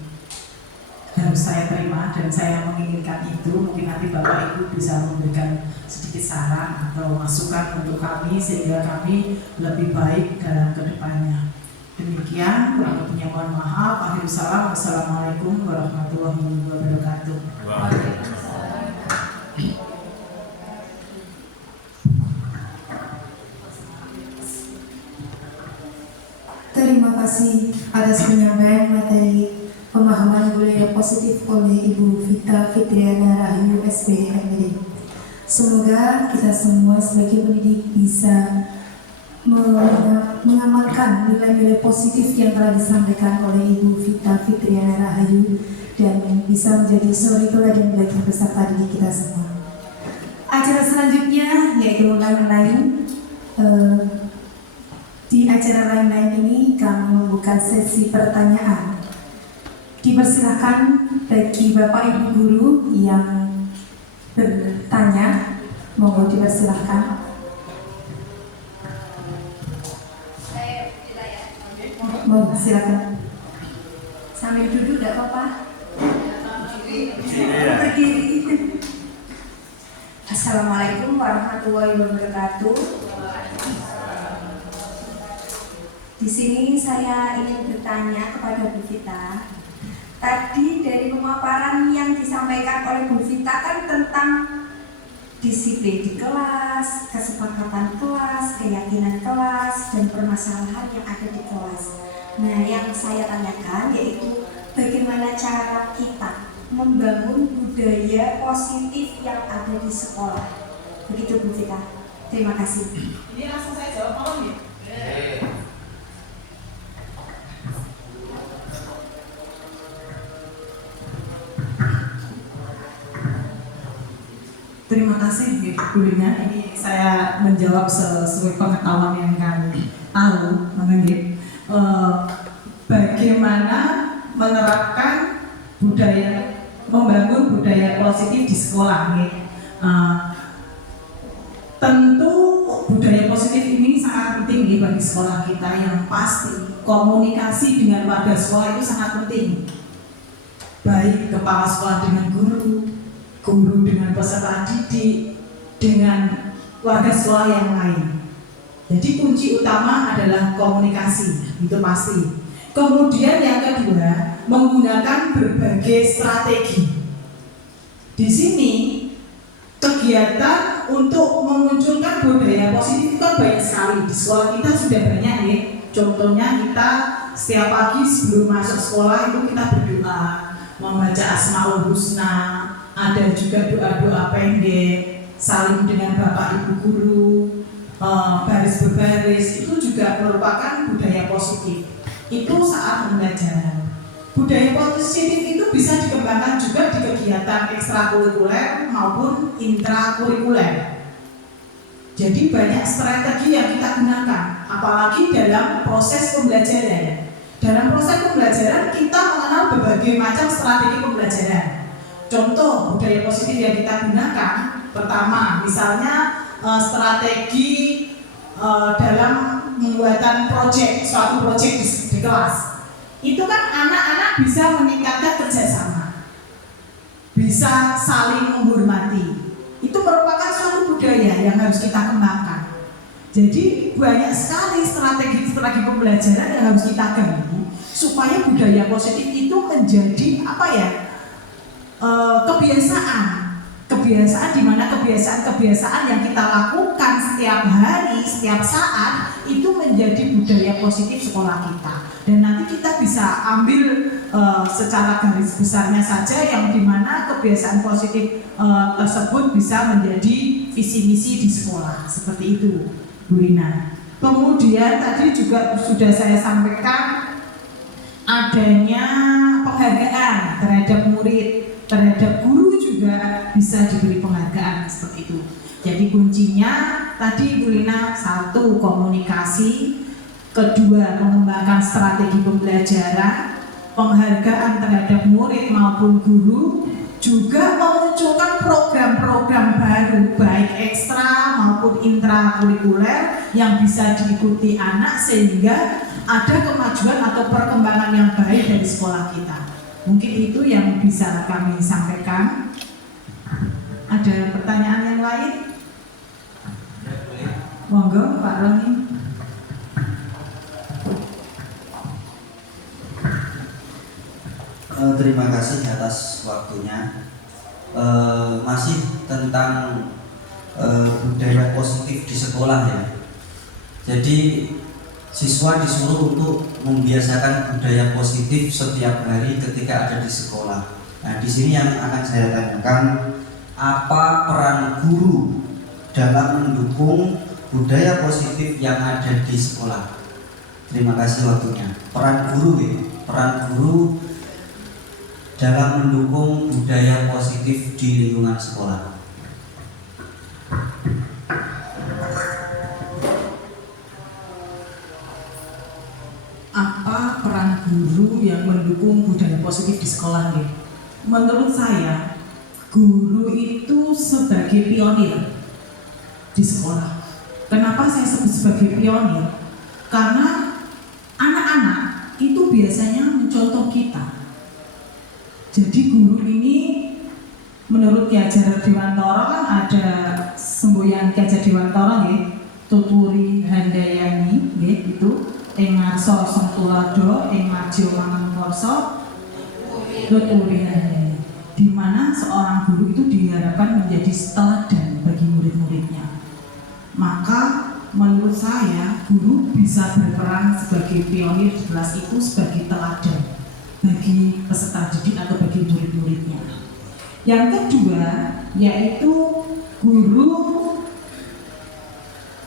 harus saya terima dan saya menginginkan itu. Mungkin nanti Bapak Ibu bisa memberikan sedikit saran atau masukan untuk kami sehingga kami lebih baik dalam kedepannya. Demikian, kurang lebihnya mohon maaf. Akhir salam, wassalamualaikum warahmatullahi wabarakatuh. Terima kasih atas penyampaian materi pemahaman budaya positif oleh Ibu Vita Fitriana Rahayu SPMD. Semoga kita semua sebagai pendidik bisa mengamalkan nilai-nilai positif yang telah disampaikan oleh Ibu Vita Fitriana Rahayu dan bisa menjadi suri teladan bagi peserta didik kita semua. Acara selanjutnya yaitu lain-lain. Di acara lain-lain ini kami membuka sesi pertanyaan. Dipersilahkan bagi Bapak Ibu guru yang bertanya, mohon dipersilahkan. Mohon silakan. Sambil duduk tidak apa-apa. Iya. Berdiri. Assalamualaikum warahmatullahi wabarakatuh. Di sini saya ingin bertanya kepada Bu Vita. Tadi dari pemaparan yang disampaikan oleh Bu Vita kan tentang disiplin di kelas, kesepakatan kelas, keyakinan kelas, dan permasalahan yang ada di kelas. Nah, yang saya tanyakan yaitu bagaimana cara kita membangun budaya positif yang ada di sekolah. Begitu Bu Vita. Terima kasih. Ini langsung saya jawab malam ya. Terima kasih Bu Lina. Ini saya menjawab sesuai pengetahuan yang kami tahu mengenai bagaimana menerapkan budaya, membangun budaya positif di sekolah. Tentu budaya positif ini sangat penting bagi sekolah kita. Yang pasti komunikasi dengan warga sekolah itu sangat penting, baik kepala sekolah dengan guru dengan peserta didik, dengan warga sekolah yang lain. Jadi kunci utama adalah komunikasi, itu pasti. Kemudian yang kedua, menggunakan berbagai strategi. Di sini kegiatan untuk memunculkan budaya positif kan banyak sekali. Di sekolah kita sudah banyak ya. Contohnya kita setiap pagi sebelum masuk sekolah itu kita berdoa, membaca Asmaul Husna, ada juga doa-doa pendek, saling dengan Bapak Ibu guru, baris berbaris, itu juga merupakan budaya positif. Itu saat pembelajaran. Budaya positif itu bisa dikembangkan juga di kegiatan ekstrakurikuler maupun intrakurikuler. Jadi banyak strategi yang kita gunakan, apalagi dalam proses pembelajaran. Dalam proses pembelajaran kita mengenal berbagai macam strategi pembelajaran. Contoh budaya positif yang kita gunakan, pertama misalnya strategi dalam pembuatan suatu proyek di kelas. Itu kan anak-anak bisa meningkatkan kerjasama, bisa saling menghormati. Itu merupakan suatu budaya yang harus kita kembangkan. Jadi banyak sekali strategi pembelajaran yang harus kita gali supaya budaya positif itu menjadi kebiasaan di mana kebiasaan yang kita lakukan setiap hari, setiap saat itu menjadi budaya positif sekolah kita. Dan nanti kita bisa ambil secara garis besarnya saja yang di mana kebiasaan positif tersebut bisa menjadi visi misi di sekolah, seperti itu, Bu Lina. Kemudian tadi juga sudah saya sampaikan adanya penghargaan terhadap murid, terhadap guru juga bisa diberi penghargaan seperti itu. Jadi kuncinya tadi Bu Lina, satu komunikasi, kedua mengembangkan strategi pembelajaran, penghargaan terhadap murid maupun guru, juga memunculkan program-program baru baik ekstra maupun intrakurikuler yang bisa diikuti anak sehingga ada kemajuan atau perkembangan yang baik dari sekolah kita. Mungkin itu yang bisa kami sampaikan. Ada pertanyaan yang lain? Monggo Pak Roni. Terima kasih atas waktunya. Masih tentang budaya positif di sekolah ya. Jadi siswa disuruh untuk membiasakan budaya positif setiap hari ketika ada di sekolah. Nah, di sini yang akan saya tanyakan, apa peran guru dalam mendukung budaya positif yang ada di sekolah. Terima kasih waktunya. Peran guru ya, peran guru dalam mendukung budaya positif di lingkungan sekolah. Apa peran guru yang mendukung budaya positif di sekolah nih? Menurut saya, guru itu sebagai pionir di sekolah. Kenapa saya sebut sebagai pionir? Karena anak-anak itu biasanya mencontoh kita. Jadi guru ini menurut Ki Hajar Dewantara kan ada semboyan Ki Hajar Dewantara nggih, tuturi handayani nggih itu ing ngarsa sentulado ing madya manungsa tuturi handayani. Di mana seorang guru itu diharapkan menjadi teladan bagi murid-muridnya. Maka menurut saya guru bisa berperan sebagai pionir di kelas itu sebagai teladan bagi peserta didik atau bagi murid-muridnya. Yang kedua yaitu guru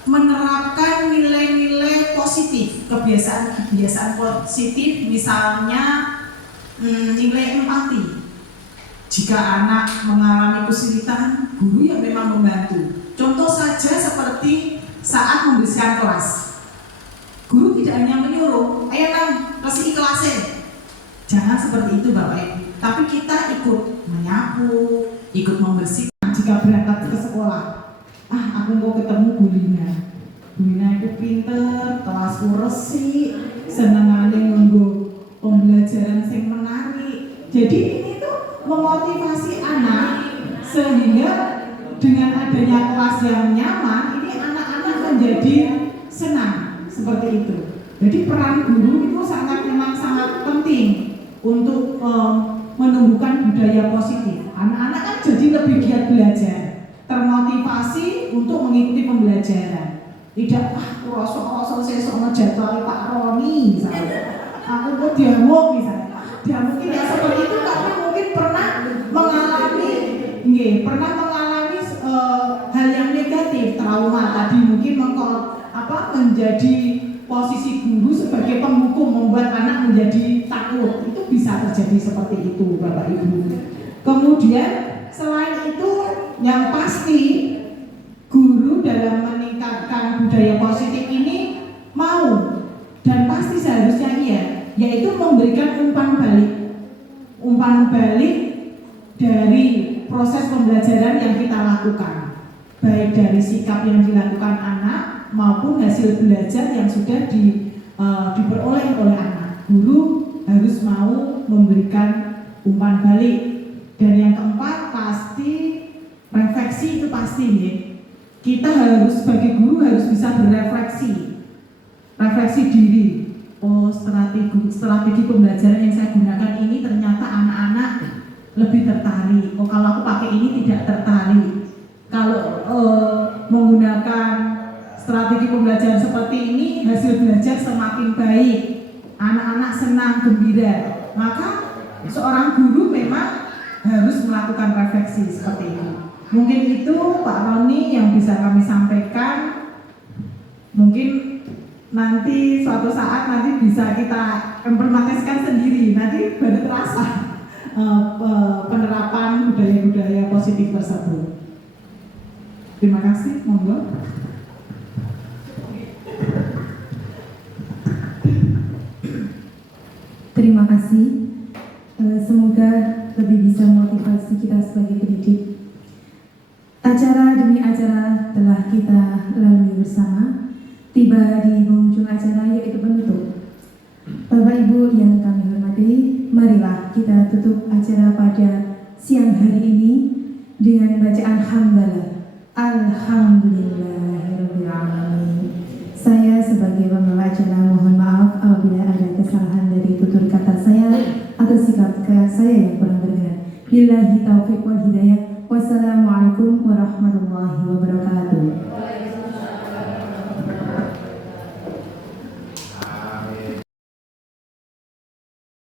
menerapkan nilai-nilai positif, kebiasaan positif, misalnya nilai empati. Jika anak mengalami kesulitan, guru yang memang membantu. Contoh saja seperti saat membersihkan kelas, guru tidak hanya menyuruh, ayo Nang, bersih kelasnya. Jangan seperti itu Bapak Ibu, tapi kita ikut menyapu, ikut membersihkan. Jika berangkat ke sekolah, aku mau ketemu Bulina itu pinter, kelasku resik, senengane nganggo pembelajaran yang menarik. Jadi ini tuh memotivasi anak sehingga dengan adanya kelas yang nyaman, ini anak-anak menjadi senang seperti itu. Jadi peran guru itu memang sangat penting untuk menumbuhkan budaya positif. Anak-anak kan jadi lebih giat belajar, termotivasi untuk mengikuti pembelajaran. Tidak, rasa sesuk ngejadwali Pak Roni misalnya. Aku kok diamuk misalnya. Diamukin ya seperti itu karena mungkin pernah mengalami hal yang negatif, trauma tadi mungkin menjadi posisi guru sebagai penghukum, membuat anak menjadi takut. Itu bisa terjadi seperti itu Bapak Ibu. Kemudian selain itu yang pasti guru dalam meningkatkan budaya positif ini mau dan pasti seharusnya iya, yaitu memberikan umpan balik dari proses pembelajaran yang kita lakukan, baik dari sikap yang dilakukan anak maupun hasil belajar yang sudah diperoleh oleh anak. Guru harus mau memberikan umpan balik. Dan yang keempat pasti refleksi, itu pasti ya. Kita harus sebagai guru harus bisa refleksi diri. Oh, strategi pembelajaran yang saya gunakan ini ternyata anak-anak lebih tertarik. Oh, kalau aku pakai ini tidak tertarik. Kalau menggunakan strategi pembelajaran seperti ini, hasil belajar semakin baik. Anak-anak senang, gembira. Maka seorang guru memang harus melakukan refleksi seperti itu. Mungkin itu Pak Roni yang bisa kami sampaikan. Mungkin nanti suatu saat nanti bisa kita implementasikan sendiri. Nanti baru terasa penerapan budaya-budaya positif tersebut. Terima kasih, monggo. Terima kasih. Semoga lebih bisa motivasi kita sebagai pendidik. Acara demi acara telah kita lalui bersama. Tiba di penghujung acara yaitu penutup. Bapak Ibu yang kami hormati, marilah kita tutup acara pada siang hari ini dengan bacaan hamdalah. Alhamdulillahirabbil alamin. Saya sebagai pembawa acara mohon maaf apabila ada kesalahan dari tutur kata saya atau sikap saya yang kurang berkenan. Billahi taufiq wal hidayah. Wassalamualaikum warahmatullahi wabarakatuh.